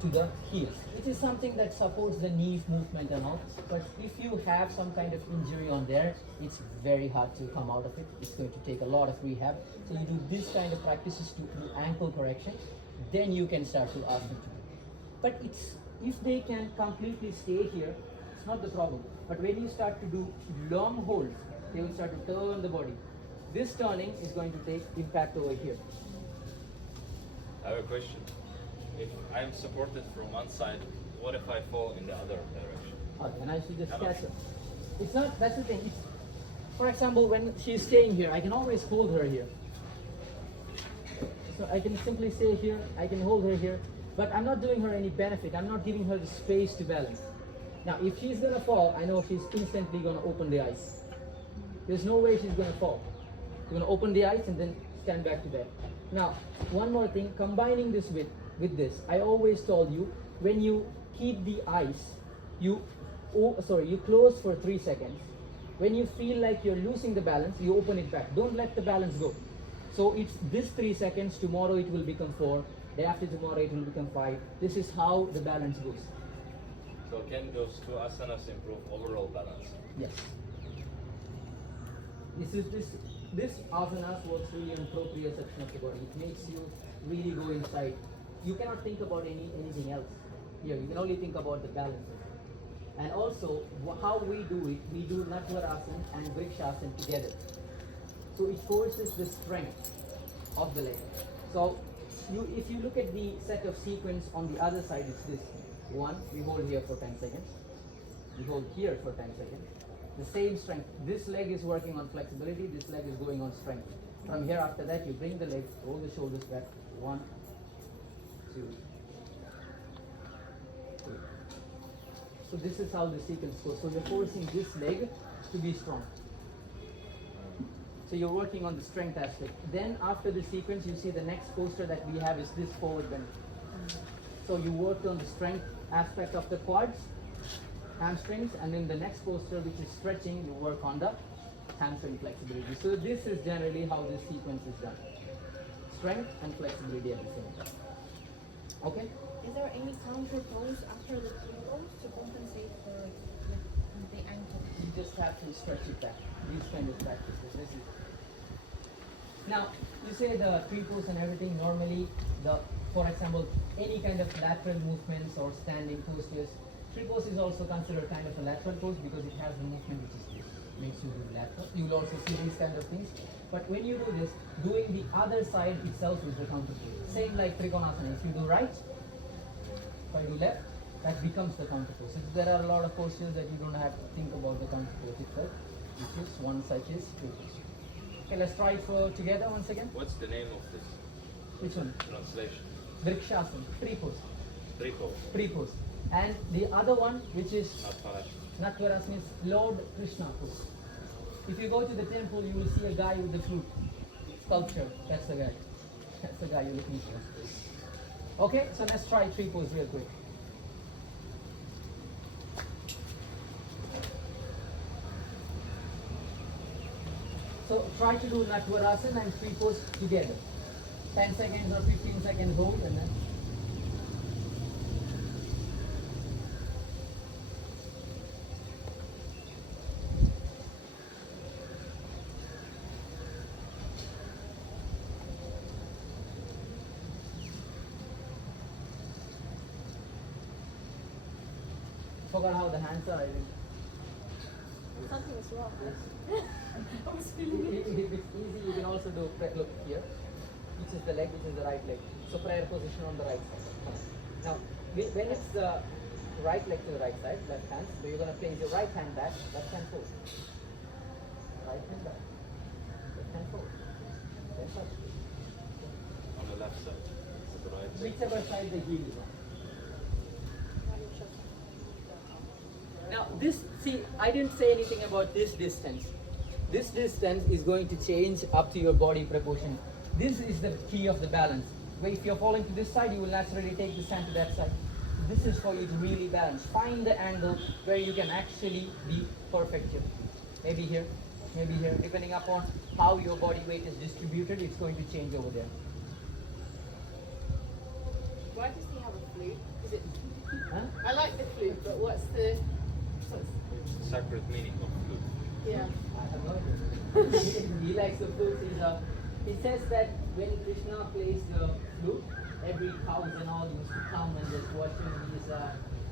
to the heels. It is something that supports the knee movement and all. But if you have some kind of injury on there, it's very hard to come out of it. It's going to take a lot of rehab. So you do this kind of practices to do ankle correction, then you can start to ask them to do. But it's, if they can completely stay here, it's not the problem. But when you start to do long holds, they will start to turn the body. This turning is going to take impact over here. I have a question. If I'm supported from one side, what if I fall in the other direction? And I should just catch her. It's not, that's the thing. It's, for example, when she's staying here, I can always hold her here. So I can simply stay here, I can hold her here, but I'm not doing her any benefit. I'm not giving her the space to balance. Now, if she's gonna fall, I know she's instantly gonna open the eyes. There's no way she's gonna fall. You're gonna open the eyes and then stand back to bed. Now, one more thing, combining this with this, I always told you, when you keep the eyes, you close for 3 seconds. When you feel like you're losing the balance, you open it back. Don't let the balance go. So it's this 3 seconds, tomorrow it will become 4, day after tomorrow it will become 5. This is how the balance goes. So can those two asanas improve overall balance? Yes. This this asanas works really on proprioception of the body. It makes you really go inside. You cannot think about anything else. Here, you can only think about the balance. And also, how we do it, we do Natvarasana and Vrikshasana together. So it forces the strength of the leg. So if you look at the set of sequence on the other side, it's this. One, we hold here for 10 seconds. We hold here for 10 seconds. The same strength. This leg is working on flexibility, this leg is going on strength. From here after that, you bring the leg, roll the shoulders back. 1, 2, 3. So this is how the sequence goes. So you're forcing this leg to be strong. So you're working on the strength aspect. Then after the sequence, you see the next poster that we have is this forward bend. So you worked on the strength aspect of the quads, hamstrings, and in the next poster, which is stretching, you work on the hamstring flexibility. So this is generally how this sequence is done. Strength and flexibility at the same time. Okay? Is there any counter pose after the pose to compensate for the ankle? You just have to stretch it back. These kind of practices. This is. Now, you say the tree pose and everything, normally, for example, any kind of lateral movements or standing postures, tree pose is also considered kind of a lateral pose because it has the movement which is this, makes you do lateral. You will also see these kind of things. But when you do this, doing the other side itself is the counter pose. Same like Trikonasana. If you do right, if I do left, that becomes the counter pose. So there are a lot of postures that you don't have to think about the counter pose itself, which is one such is tree pose. Okay, let's try it for together once again. What's the name of this Which one? translation? Vrikshasana, free pose. Triple. Free pose. And the other one, which is Not Parash. Natvaras, means Lord Krishna pose. If you go to the temple, you will see a guy with the flute sculpture. That's the guy. That's the guy you're looking for. Okay, so let's try tree pose real quick. So try to do Natvarasana and tree pose together. 10 seconds or 15 seconds hold and then. Forgot how the hands are. I think. Something is wrong. I was If feeling it. it's easy, you can also do look here, which is the leg, which is the right leg. So prayer position on the right side. Now, when it's the right leg to the right side, left hand, so you're going to place your right hand back, left hand forward. Right hand back, left hand forward. Then touch. On the left side. To the right side. Whichever side the heel is on. Now this, see, I didn't say anything about this distance. This distance is going to change up to your body proportion. This is the key of the balance. Where if you're falling to this side, you will naturally take the sand to that side. This is for you to really balance. Find the angle where you can actually be perfect here. Maybe here, depending upon how your body weight is distributed, it's going to change over there. Why does he have a flute? Is it? Huh? I like the flute, but what's the? Sacred meaning of flute. Yeah. I have no idea. He likes the flute. He says that when Krishna plays the flute, every cows and all used to come and just watch him.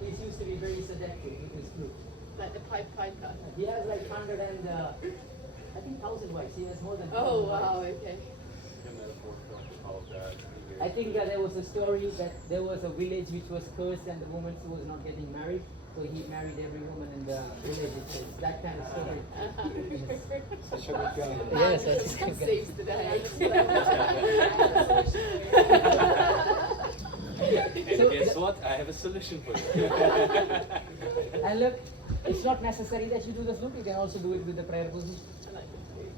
He's used to be very seductive with his flute. Like the Pied Piper. He has like 100 and I think 1,000 wives. He has more than 1,000 Oh wow. wives. Okay. A metaphor for all of that. I think there was a story that there was a village which was cursed and the woman was not getting married. So he married every woman in the village. It's that kind of story. Such a good guy. Yes, that's That good. saves the day. And guess what? I have a solution for you. And look, it's not necessary that you do the flute. You can also do it with the prayer position. I like the flute.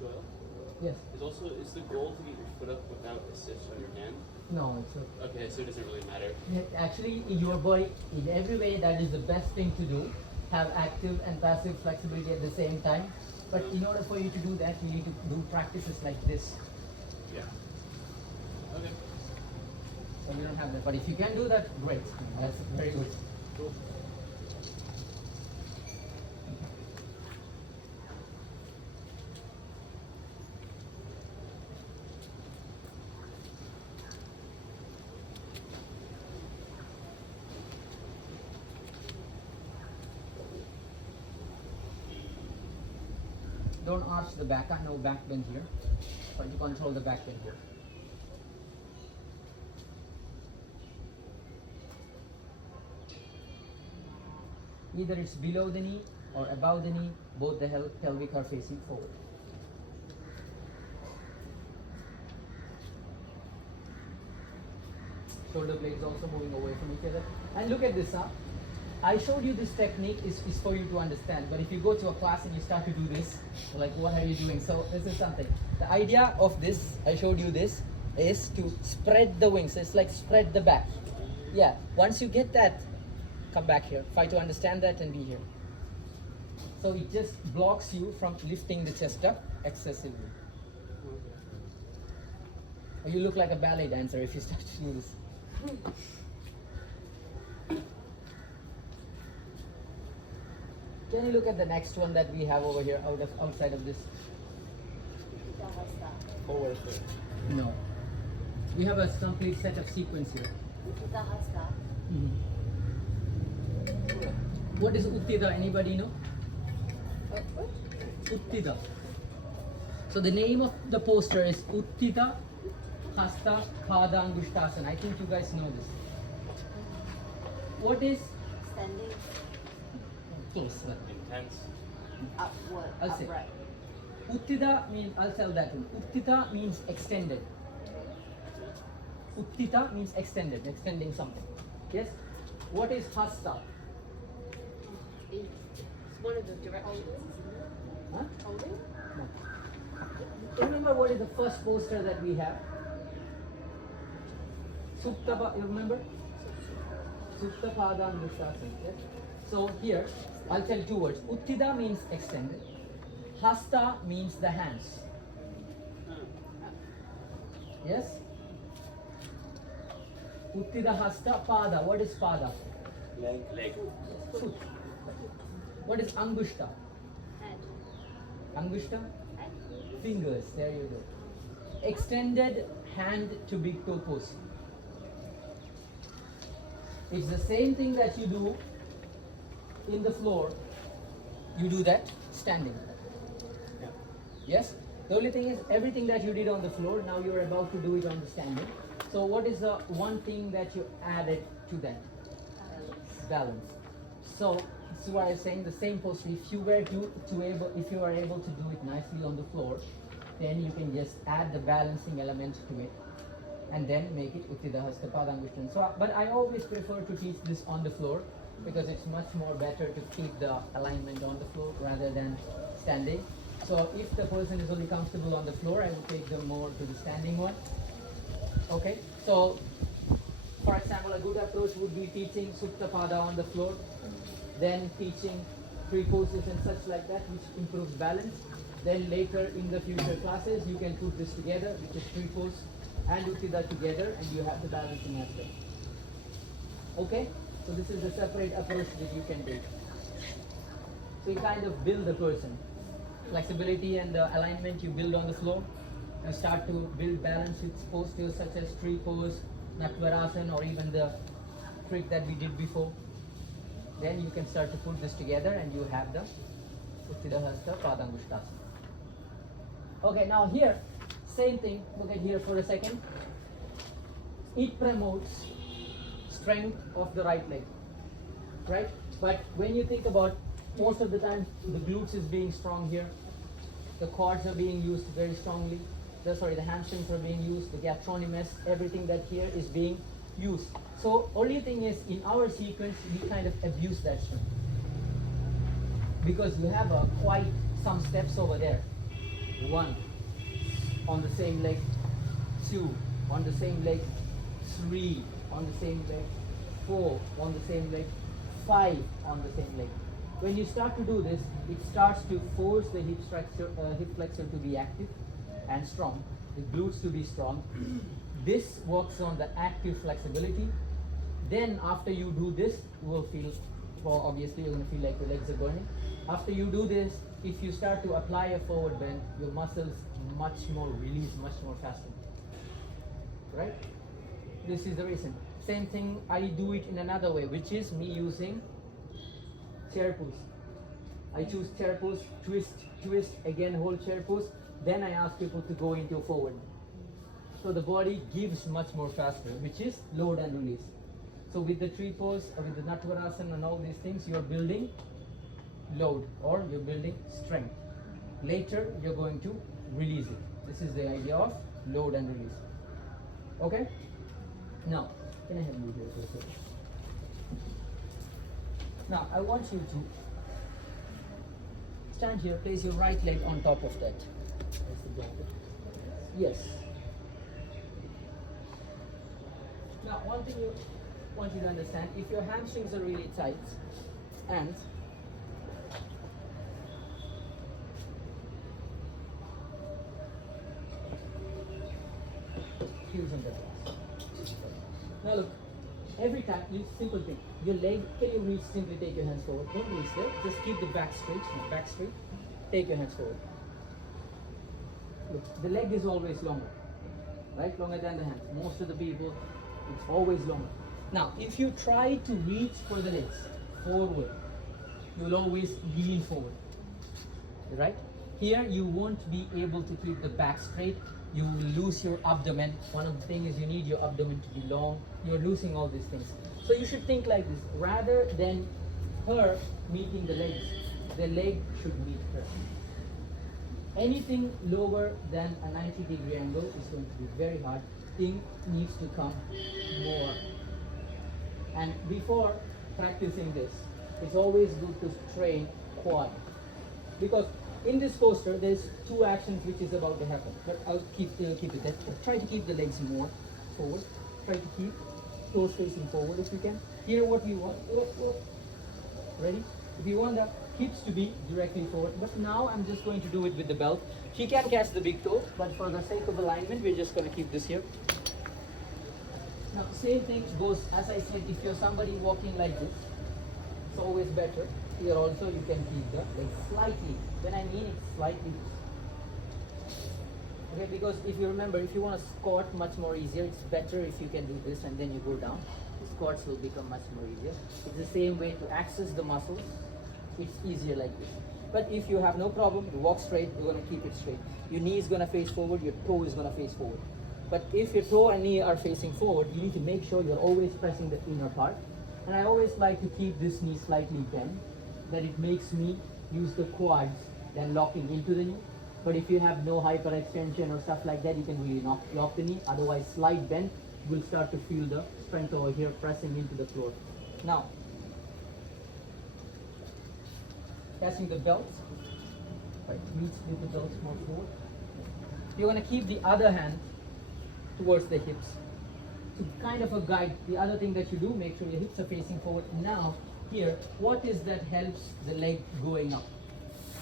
Joyal, Yes. is the goal to get your foot up without assist on your hand? No, it's not. Okay, so it doesn't really matter. Actually, in your body, in every way, that is the best thing to do. have active and passive flexibility at the same time. But in order for you to do that, you need to do practices like this. Yeah. Okay. So we don't have that. But if you can do that, great. That's very good. Cool. Don't arch the back. No back bend here. But you control the back bend here. Either it's below the knee or above the knee, both the pelvic are facing forward. Shoulder blades also moving away from each other. And look at this, huh? I showed you this technique is for you to understand, but if you go to a class and you start to do this, like what are you doing? So this is something. The idea of this, I showed you this, is to spread the wings. It's like spread the back. Yeah, once you get that, come back here. Try to understand that and be here. So it just blocks you from lifting the chest up excessively. Or you look like a ballet dancer if you start to do this. Can you look at the next one that we have over here, outside of this? Forward foot. No. We have a complete set of sequence here. Mhm. What is Uttida? Anybody know? Uttida. So the name of the poster is Uttida Hasta Pada Angushtasana. I think you guys know this. What is Standing close? But Intense. upward, I'll say. upright. Uttida means, I'll tell that one. Uttita means extended. Uttita means extended, extending something. Yes? What is Hasta? It's one of the directions. Huh? Holding? No. Remember what is the first poster that we have? Supta, you remember? Supta Pada Angushtasana. Yes? So here, I'll tell you two words. Uttida means extended. Hasta means the hands. Yes? Uttida Hasta Pada. What is Pada? Leg. Foot. What is Angushta? Head. Angushta? Head. Fingers. There you go. Extended hand to big toe pose. It's the same thing that you do in the floor. You do that standing. Yeah. Yes? The only thing is everything that you did on the floor, now you're about to do it on the standing. So what is the one thing that you added to that? Balance. So this is why I'm saying the same posture. If you were if you are able to do it nicely on the floor, then you can just add the balancing element to it and then make it Uttida Hasta Pada Angushtan. So, but I always prefer to teach this on the floor because it's much more better to keep the alignment on the floor rather than standing. So if the person is only comfortable on the floor, I would take them more to the standing one. Okay, so for example, a good approach would be teaching Supta Pada on the floor, then teaching three poses and such like that, which improves balance. Then later in the future classes, you can put this together, which is three pose and Uttida together, and you have the balancing aspect. Okay, so this is a separate approach that you can take. So you kind of build the person. Flexibility and the alignment you build on the floor. You start to build balance with postures such as tree pose, Natvarasana, or even the trick that we did before. Then you can start to put this together and you have the Uttida Hasta Pada Angushtasana. Okay, now here, same thing. Look at here for a second. It promotes strength of the right leg, right? But when you think about, most of the time the glutes is being strong here, the quads are being used very strongly, the hamstrings are being used, the gastrocnemius, everything that here is being used. So only thing is, in our sequence we kind of abuse that strength because you have quite some steps over there. 1 on the same leg, 2 on the same leg, 3 on the same leg, 4 on the same leg, 5 on the same leg. when you start to do this, it starts to force the hip flexor to be active and strong, the glutes to be strong. This works on the active flexibility. Then after you do this, you will feel, well, obviously you're going to feel like your legs are burning. After you do this, if you start to apply a forward bend, your muscles much more release, much more faster. Right? This is the reason. Same thing, I do it in another way, which is me using chair pose. I choose chair pose, twist, again hold chair pose. Then I ask people to go into forward. So the body gives much more faster, which is load and release. So with the tree pose, or with the Natvarasana and all these things, you're building load or you're building strength. Later, you're going to release it. This is the idea of load and release. Okay? Now, can I have you here for a second? Now, I want you to stand here, place your right leg on top of that. That's the blanket. Yes. Now, one thing you want you to understand, if your hamstrings are really tight and heels on the glass. Now look, every time, you simple thing, your leg, can you reach, simply take your hands forward. Don't reach there, just keep the back straight, take your hands forward. Look, the leg is always longer, right? Longer than the hands. Most of the people, it's always longer. Now, if you try to reach for the legs forward, you will always lean forward, right? Here, you won't be able to keep the back straight. You will lose your abdomen. One of the things is you need your abdomen to be long. You're losing all these things. So you should think like this. Rather than her meeting the legs, the leg should meet her. Anything lower than a 90-degree angle is going to be very hard. Thing needs to come more. And before practicing this, it's always good to train quad. Because in this poster, there's two actions which is about to happen. But I'll keep it there. Try to keep the legs more forward. Try to keep toes facing forward if you can. Here what you want. Ready? If you want the hips to be directly forward. But now I'm just going to do it with the belt. She can catch the big toe, but for the sake of alignment, we're just going to keep this here. Now, same thing goes, as I said, if you're somebody walking like this, it's always better. Here also you can keep the legs slightly. When I mean it's slightly. Okay, because if you remember, if you want to squat much more easier, it's better if you can do this and then you go down. The squats will become much more easier. It's the same way to access the muscles. It's easier like this. But if you have no problem, you walk straight, you're going to keep it straight. Your knee is going to face forward, your toe is going to face forward. But if your toe and knee are facing forward, you need to make sure you're always pressing the inner part. And I always like to keep this knee slightly bent, that it makes me use the quads than locking into the knee. But if you have no hyperextension or stuff like that, you can really not lock the knee. Otherwise, slight bend, you will start to feel the strength over here pressing into the floor. Now, catching the belt, right, reach with the belt more forward. You're going to keep the other hand towards the hips to kind of a guide. The other thing that you do, make sure your hips are facing forward. Now, here, what is that helps the leg going up,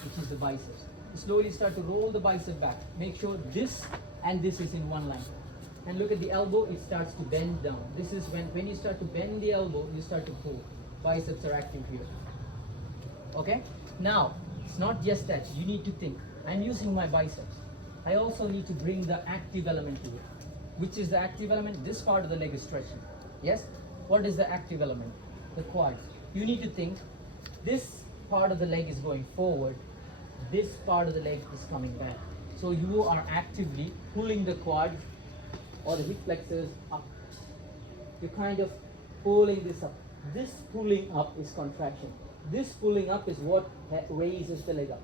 which is the biceps. You slowly start to roll the bicep back. Make sure this and this is in one line. And look at the elbow, it starts to bend down. This is when you start to bend the elbow, you start to pull. Biceps are active here. Okay? Now, it's not just that. You need to think, I'm using my biceps. I also need to bring the active element to it. Which is the active element? This part of the leg is stretching. Yes? What is the active element? The quads. You need to think, this part of the leg is going forward, this part of the leg is coming back. So you are actively pulling the quads or the hip flexors up. You're kind of pulling this up. This pulling up is contraction. This pulling up is what raises the leg up.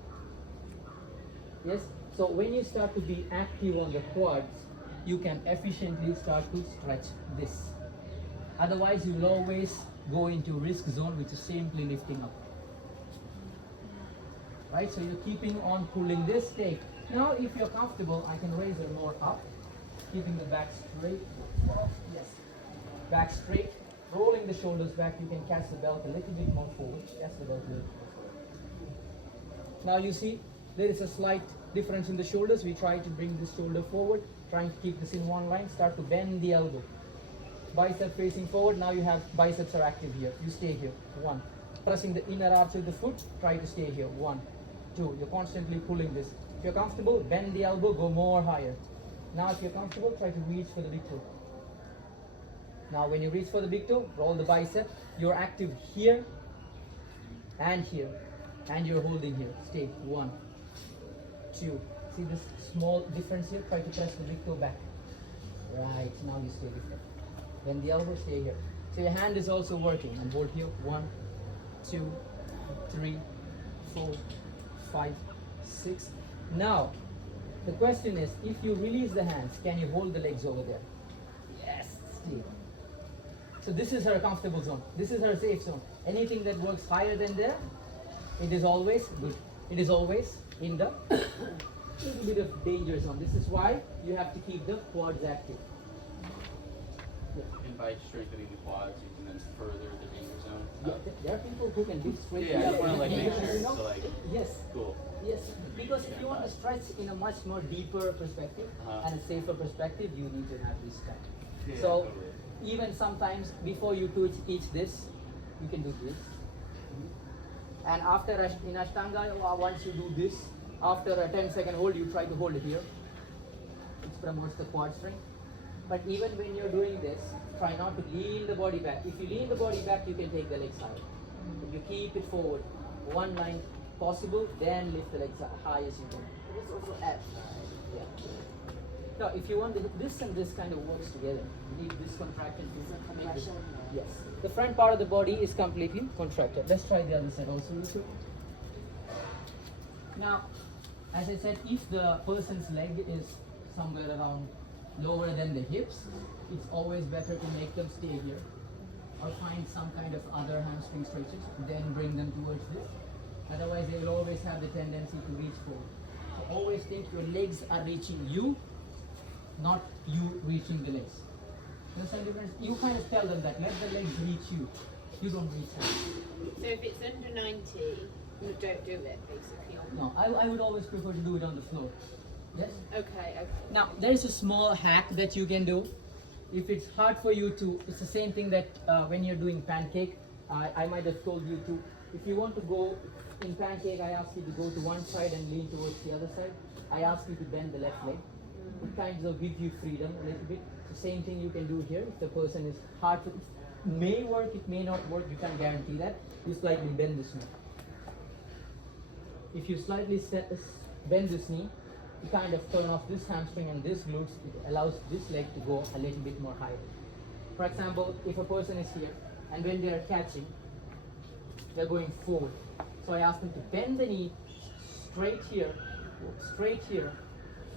Yes? So when you start to be active on the quads, you can efficiently start to stretch this. Otherwise, you will always go into risk zone, which is simply lifting up. Right? So you're keeping on pulling this. Take. Now, if you're comfortable, I can raise it more up, keeping the back straight. Yes. Back straight. Rolling the shoulders back. You can catch the belt a little bit more forward. Catch the belt a little bit more forward. Now you see there is a slight difference in the shoulders. We try to bring this shoulder forward, trying to keep this in one line. Start to bend the elbow. Bicep facing forward. Now you have biceps are active here. You stay here. 1. Pressing the inner arch of the foot. Try to stay here. 1, 2. You're constantly pulling this. If you're comfortable, bend the elbow, go more higher. Now if you're comfortable, try to reach for the big toe. Now when you reach for the big toe, roll the bicep. You're active here and here. And you're holding here. Stay. 1, 2. See this small difference here? Try to press the big toe back. Right. Now you stay different. Bend the elbow, stay here. So your hand is also working. And hold here. 1, 2, 3, 4, 5, 6. Now, the question is, if you release the hands, can you hold the legs over there? Yes, stay. So this is her comfortable zone. This is her safe zone. Anything that works higher than there, it is always good. It is always in the little bit of danger zone. This is why you have to keep the quads active. Yeah. And by strengthening the quads, you can then further the danger zone. Yeah, there are people who can lift straight. Yeah, I just want to like make You sure. know? So like, Yes. cool. Yes, because if you want to stretch in a much more deeper perspective and a safer perspective, you need to have this strength. Yeah, So totally. even sometimes before you teach this, you can do this. And after in Ashtanga, once you do this, after a 10-second hold, you try to hold it here. It promotes the quad strength. But even when you're doing this, try not to lean the body back. If you lean the body back, you can take the legs higher. If you keep it forward, one line possible, then lift the legs as high as you can. It is also abs, right? Yeah. Now, if you want this and this kind of works together, you need this contraction to It's a make this. compression. Yes. The front part of the body is completely contracted. Let's try the other side also. Ritu. Now, as I said, if the person's leg is somewhere around lower than the hips, it's always better to make them stay here or find some kind of other hamstring stretches, then bring them towards this. Otherwise, they will always have the tendency to reach forward. So always think your legs are reaching you, not you reaching the legs. Understand the difference? You kind of tell them that, let the legs reach you. You don't reach them. So if it's under 90, you don't do it basically. No, I would always prefer to do it on the floor. Yes? Okay, okay. Now, there is a small hack that you can do. If it's hard for you to, it's the same thing that when you're doing pancake, I might have told you to, if you want to go in pancake, I ask you to go to one side and lean towards the other side. I ask you to bend the left leg. It kind of gives you freedom a little bit. The same thing you can do here. If the person is hard to, it may work, it may not work, you can't guarantee that. You slightly bend this knee. If you slightly bend this knee, you kind of turn off this hamstring and this glutes, it allows this leg to go a little bit more higher. For example, if a person is here and when they are catching, they're going forward. So I ask them to bend the knee straight here,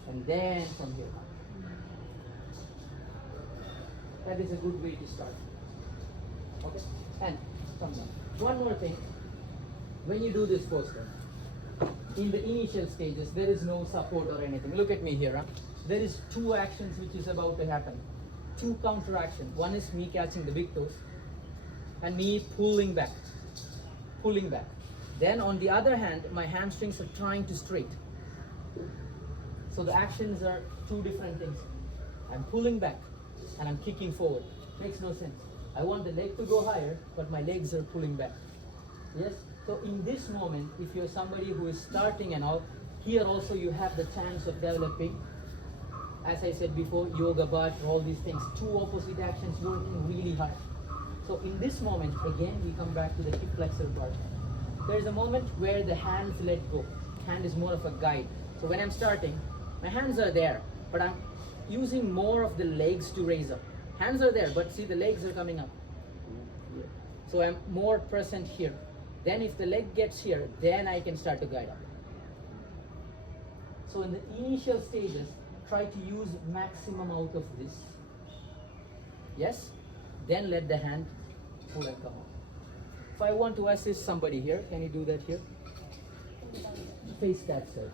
and then from here. That is a good way to start. Okay? And come down. One more thing. When you do this posture, in the initial stages, there is no support or anything. Look at me here. Huh? There is two actions which is about to happen. Two counter actions. One is me catching the big toes and me pulling back. Pulling back. Then on the other hand, my hamstrings are trying to straight. So the actions are two different things. I'm pulling back and I'm kicking forward. Makes no sense. I want the leg to go higher, but my legs are pulling back. Yes? So in this moment, if you're somebody who is starting and all, here also you have the chance of developing, as I said before, yoga butt, all these things, two opposite actions working really hard. So in this moment, again, we come back to the hip flexor part. There's a moment where the hands let go. Hand is more of a guide. So when I'm starting, my hands are there, but I'm using more of the legs to raise up. Hands are there, but see the legs are coming up. So I'm more present here. Then if the leg gets here, then I can start to guide up. So in the initial stages, try to use maximum out of this. Yes? Then let the hand pull and come up. If I want to assist somebody here, can you do that here? Face that side.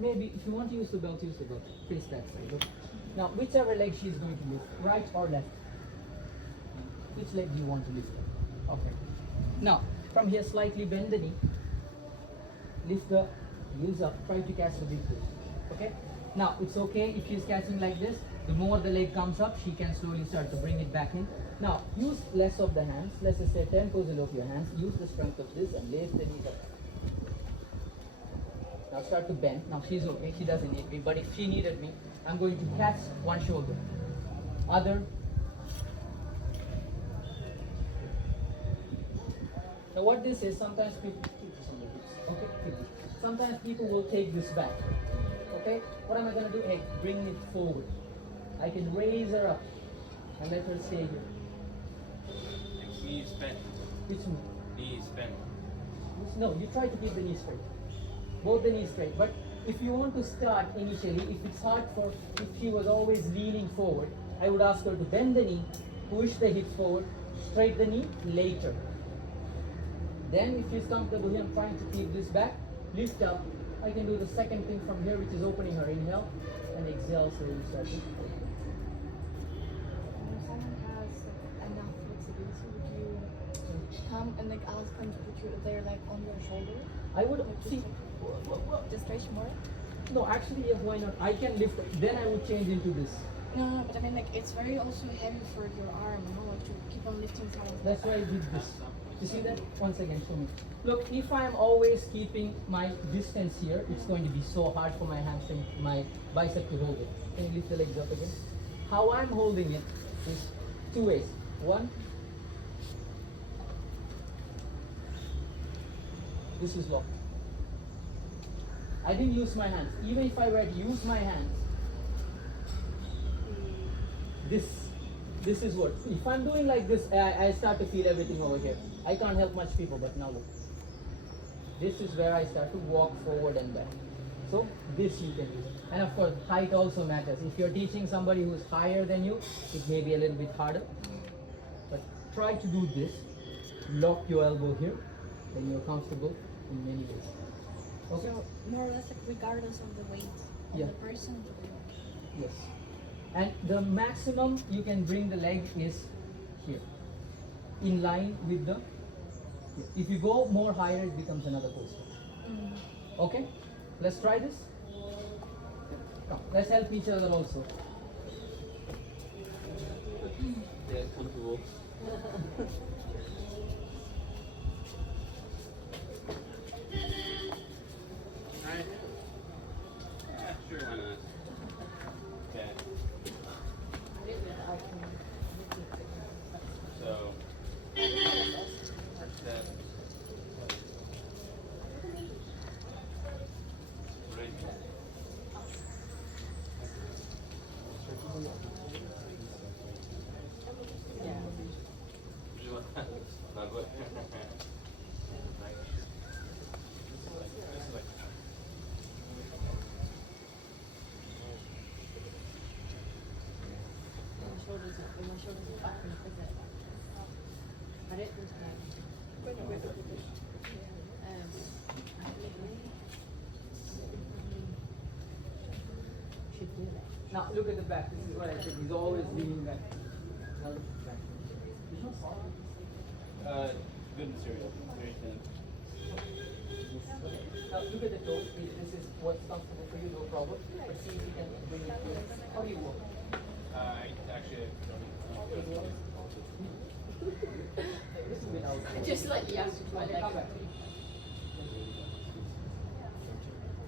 Maybe if you want to use the belt, use the belt. Face that side. Look. Now, whichever leg she's going to lift, right or left? Which leg do you want to lift? Okay. Now, from here, slightly bend the knee. lift the heels up, try to catch the big toe. Okay? Now, it's okay if she's catching like this. The more the leg comes up, she can slowly start to bring it back in. Now, use less of the hands. Let's just say 10% of your hands. Use the strength of this and lift the knees up. Now start to bend. Now she's okay. She doesn't need me. But if she needed me, I'm going to catch one shoulder. Other. Now what this is, sometimes people keep this on the hips. Okay, keep this. Sometimes people will take this back. Okay, what am I gonna do? Hey, bring it forward. I can raise her up and let her stay here. Knees bent. Which move? Knees bent. No, you try to keep the knees straight. Both the knees straight. But if you want to start initially, if it's hard for, if she was always leaning forward, I would ask her to bend the knee, push the hips forward, straight the knee later. Then if she's comfortable here, I'm trying to keep this back, lift up. I can do the second thing from here, which is opening her inhale and exhale, so you start to. When someone has enough flexibility, would you come and like ask them to put you their leg on your shoulder? I would Like see. just stretch more? No, actually, yes, why not? I can lift. Then I would change into this. No, but I mean like it's very also heavy for your arm, you know, like to keep on lifting someone's That's why I did this. You see that? Once again, show me. Look, if I'm always keeping my distance here, it's going to be so hard for my hamstring, my bicep to hold it. Can you lift the legs up again? How I'm holding it is two ways. One, this is locked. I didn't use my hands. Even if I were to use my hands, this is what. If I'm doing like this, I start to feel everything over here. I can't help much people, but now look. This is where I start to walk forward and back. So this you can do. And of course, height also matters. If you're teaching somebody who's higher than you, it may be a little bit harder. But try to do this. Lock your elbow here, then you're comfortable in many ways. Okay? So more or less like regardless of the weight of Yeah. the person. Yes. And the maximum you can bring the leg is here, in line with the. If you go more higher, it becomes another coaster. Okay? Let's try this. Come, let's help each other also. Yeah, comfortable. Alright. Yeah, sure, why not? Okay. So, that. Right. Not good. My shoulders are back in the pivot. I don't think should do that. Now look at the back. This is what I said. He's always leaning back. Now look at the back. Good material. Very thin. Now look at the toe. If this is what's comfortable for you, no problem. But see if you can bring it to. How do you walk? I actually don't know. This is without. Just like you asked my leg. Come back.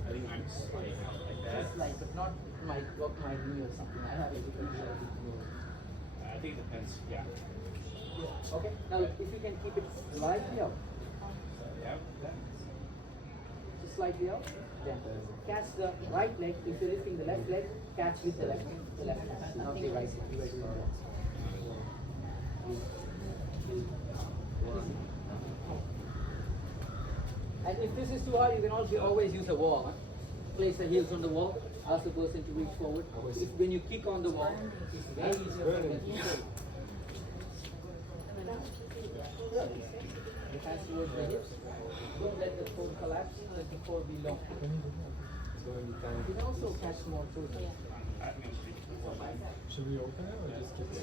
I think I'm slight like that. Just like, but not my knee or something. I have a different I think it depends. Yeah. Okay. Now if you can keep it slightly out, Yeah. just slightly out, then catch the right leg. If you're lifting the left leg, catch with the left, not the right leg. And if this is too hard, you can also always use a wall. Huh? Place the heels on the wall, ask the person to reach forward. If, when you kick on the wall, it's very easier for them to go. The hands towards the hips. Don't let the foam collapse, let the core be long. You can also catch more toes. Should we open it or just keep it?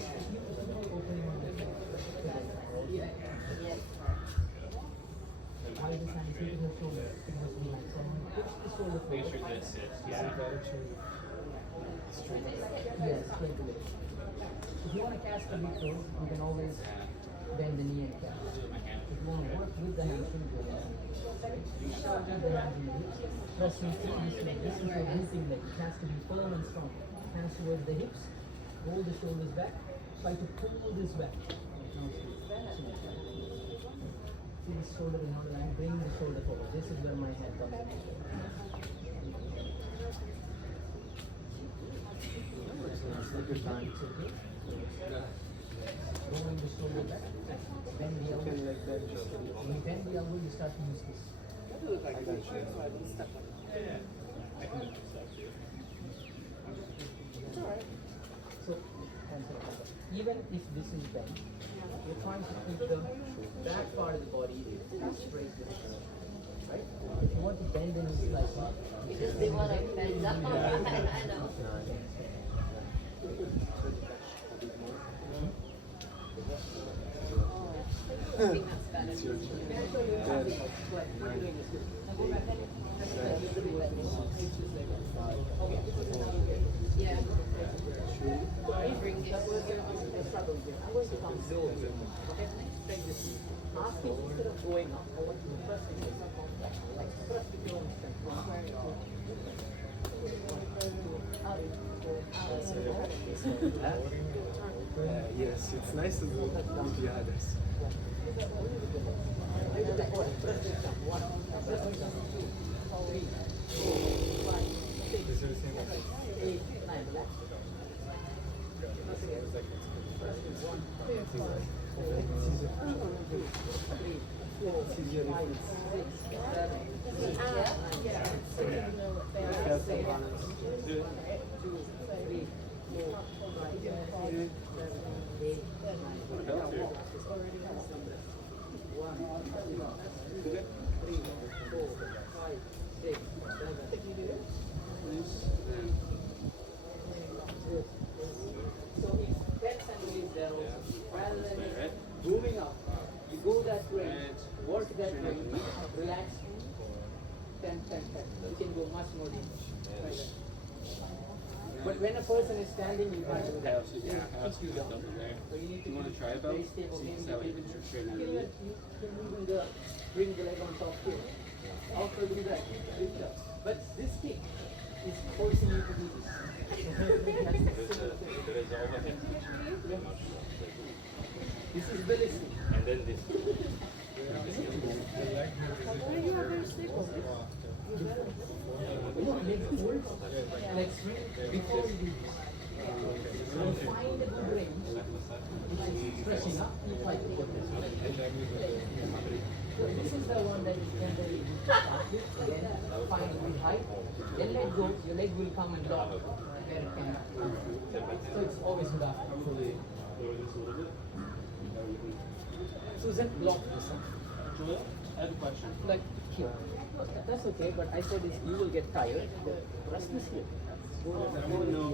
how is this hand hitting the shoulder? It must be like so. Push the shoulder Make forward. sure this is. Is it better to straight away? Yes, straight away. If you want to cast a big pose, you can always bend the knee and cast. If you want to work with the hamstring, go ahead. Keep the hands in the hips. Press me through this way. This is your rinsing leg. It has to be firm and strong. Hands towards the hips. Hold the shoulders back. Try to pull this back. See the shoulder in order and bring the shoulder forward. This is where my head comes in. Take your time, it's okay. Rolling the shoulder back. Bend the elbow. When you bend the elbow, you start to use this. I got you. So, hands are up. Even if this is bent, you're trying to keep the back part of the body straight. Right? If you want to bend the knees slightly, Because they want to bend up. I know. I think that's better. Yeah. Bring it. ask him instead of going up, I want you to press it like press with your own strength. Yes, it's nice to do with the others. Is there a thing So if 10 centimeters there also, rather than moving up, you go that way, work that way, relax, 10, 10, 10. You can go much more deep. Like that. But when a person is standing, you can't do that. So you need to want to be try it, very though? stable. See Maybe how you it can straighten out a even, bit. you can even bring the leg on top here. Also do that. Lift up. But this kick is forcing you to do this. That's the similar thing. There is overhead. This is ballistic. And then this. You are very stable. Legs forward, legs straight before you do this. So you find a good range, which is stretching up, you try to get this. So this is the one that is generally good to start with, then find a good height, then let go, your leg will come and lock where it can. So it's always good after. Susan, block this one. Joyal, I have a question. Like here. That's okay, but I said is you will get tired. The rest is here.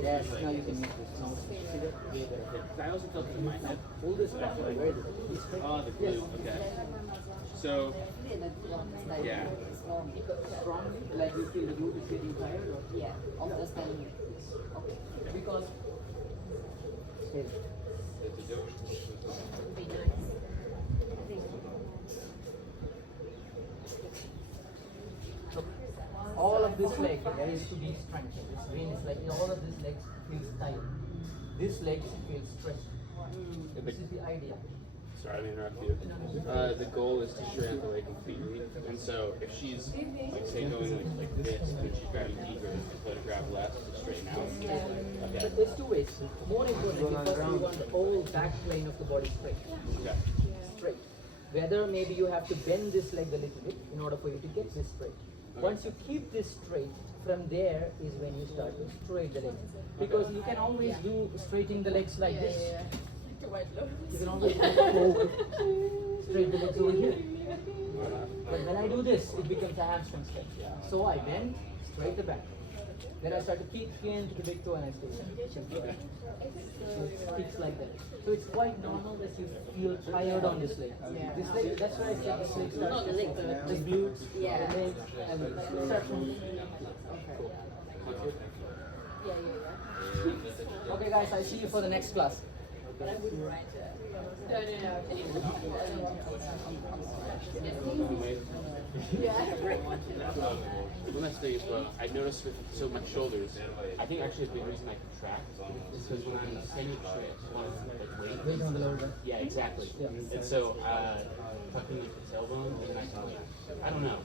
Yes, now you can make this. Now see that? Way better. I also felt it in my head. Hold this back. Where is it? It's straight. Oh, the glue. Okay. So, yeah. Strongly, like you feel the glute is getting tired or? Yeah, after standing. Okay. Because straight. Would be nice. So all of this leg there is to be strengthened. This vein is like all of this legs feels tight. This leg feels stretched. This is the idea. Sorry to interrupt you. The goal is to straighten the leg completely. And so if she's, like, say, going like this, and she's grabbing deeper, let her grab left to straighten out. Okay. But there's two ways. More importantly, first you want the whole back plane of the body straight. Okay. Straight. Whether maybe you have to bend this leg a little bit in order for you to get this straight. Once you keep this straight, from there is when you start to straight the legs. Because you can always do straightening the legs like this. You can always go forward, straight the legs over here. But when I do this, it becomes a hamstring stretch. So I bend, straight the back. Then I start to kick into the big toe and I stay there. So it kicks like that. So it's quite normal that you feel tired on this leg. This leg, that's why I said this leg starts with the glutes, the legs, and it starts from. Okay guys, I see you for the next class. No. One last thing is, I've noticed with my shoulders, I think actually the reason I contract is because when I'm standing up straight, I want to like Weight on the lower back. Yeah, exactly. And so tucking like the tailbone, and I can like, I don't know.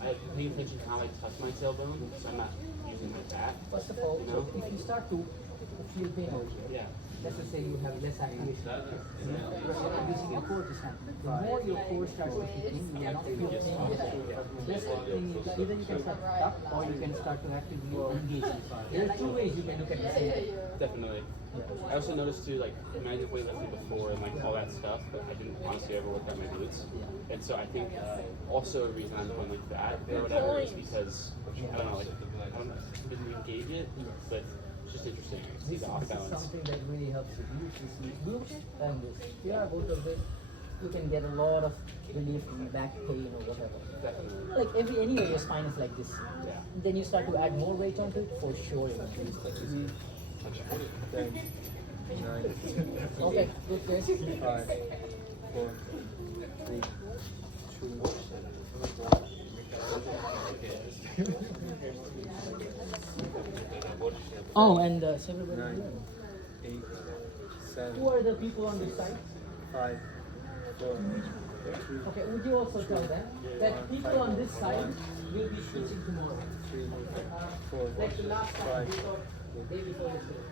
I pay attention to how I tuck my tailbone, so I'm not using my back. First of all, No. if you start to feel pain over here, Yeah. let's just say you have less activation. You're not using your core this time. The more your core starts to kick in, you will not feel pain over there. Less pain, either you can start to tuck or you can start to actively engage. There are two ways you can look at the same thing. Definitely. I also noticed too, like, when I did weightlifting before and like all that stuff, but I didn't honestly ever work out my glutes. And so I think also a reason I'm going like that or whatever is because I don't know, like I didn't engage it, but it's just interesting. I see the off This is balance. something that really helps you. Glutes and this. Yeah, both of this. You can get a lot of relief from back pain or whatever. Definitely. Like anyway, your spine is like this. Yeah. Then you start to add more weight onto it, for sure it increases like this. 10, 9, Okay, good guys. 5, 4, 3, 2, Oh, and several 9, 8, 7, who are the people on this side? 5, 4, 3, Okay, would you also tell them that people on this side will be teaching tomorrow? 3, 4, Like the last time, 5. day before yesterday.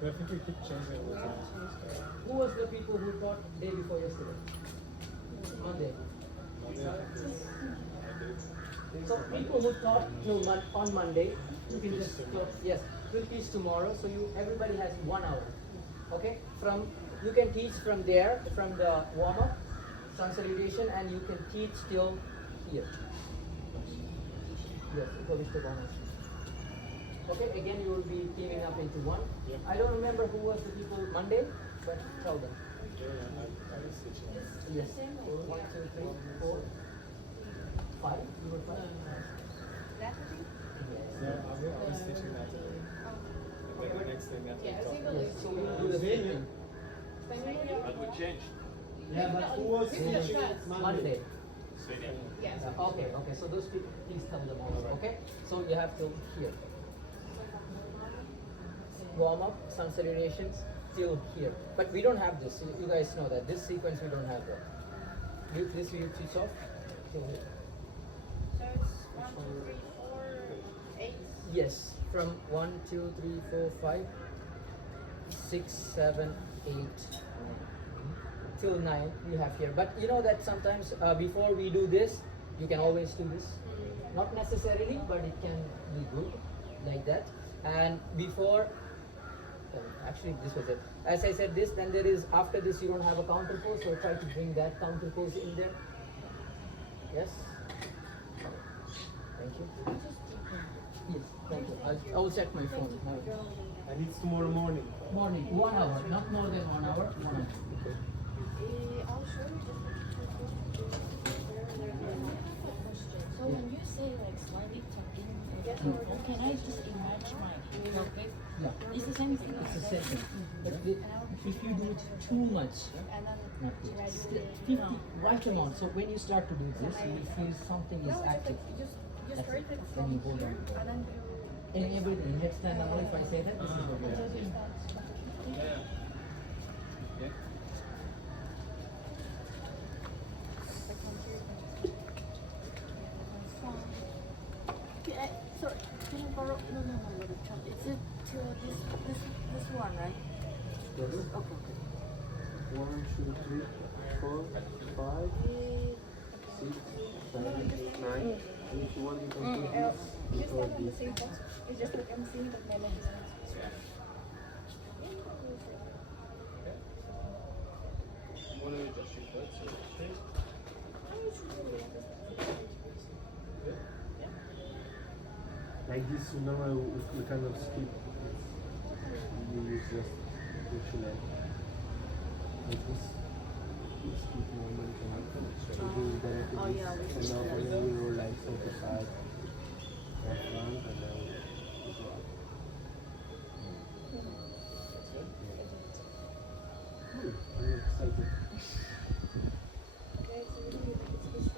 But I think we keep changing all the time. Who was the people who taught day before yesterday? Monday. So people who taught till on Monday, you can just yes, will teach tomorrow. So everybody has 1 hour. Okay, you can teach from there, from the warm up, sun salutation, and you can teach till here. Yes, it is the bonus. Okay, again you will be teaming up into one. I don't remember who was the people Monday, but tell them. I was teaching. Yes. 1, 2, 3, 4, 5. You were 5. Yeah, I was teaching that. And then the next thing that we taught. Yes. So we will do the same thing. But we changed. Yeah, but who was teaching Monday. Yes. Okay, okay. So those people, please tell them also. Okay. So you have to here. Warm up, sun salutations till here. But we don't have this. You guys know that this sequence we don't have that. This you teach off till here. So it's 1, 2, 3, 4, 8. Yes, from 1, 2, 3, 4, 5, 6, 7, 8 till 9 you have here. But you know that sometimes before we do this, you can always do this. Not necessarily, but it can be good like that. And before, actually this was it. As I said this, then there is, after this you don't have a counter pose, so try to bring that counter pose in there. Yes? Thank you. Yes, thank you. I will check my phone. And it's tomorrow morning. Morning, 1 hour, not more than 1 hour. 1 hour. I'll show you So when you say like slightly tucking, can I just imagine my pelvic? Yeah, It's the same thing. it's the same thing. But if you do it too much, And then not good. It's the 50 right amount. So when you start to do this, you will feel something is active. you That's start it. it Then from you go here down. and then you And everything, headstand and all, if I say that, this is what we are doing. sorry, can you borrow? No, it's it to this one, right? Yes. Okay. 1, 2, 3, 4, 5, 6, 7, 9. And if you want, you can put this just before stand on the this. same box. It's just like I'm seeing but my leg is not. Want to adjust your foot so it's straight? Like this, normally we kind of skip. You use just push your leg. Like this. We skip normally can happen. We do directly Oh, this. yeah, we And can now do and then we roll like side to side. Right front and then we go up. I'm excited. Okay, so maybe like it's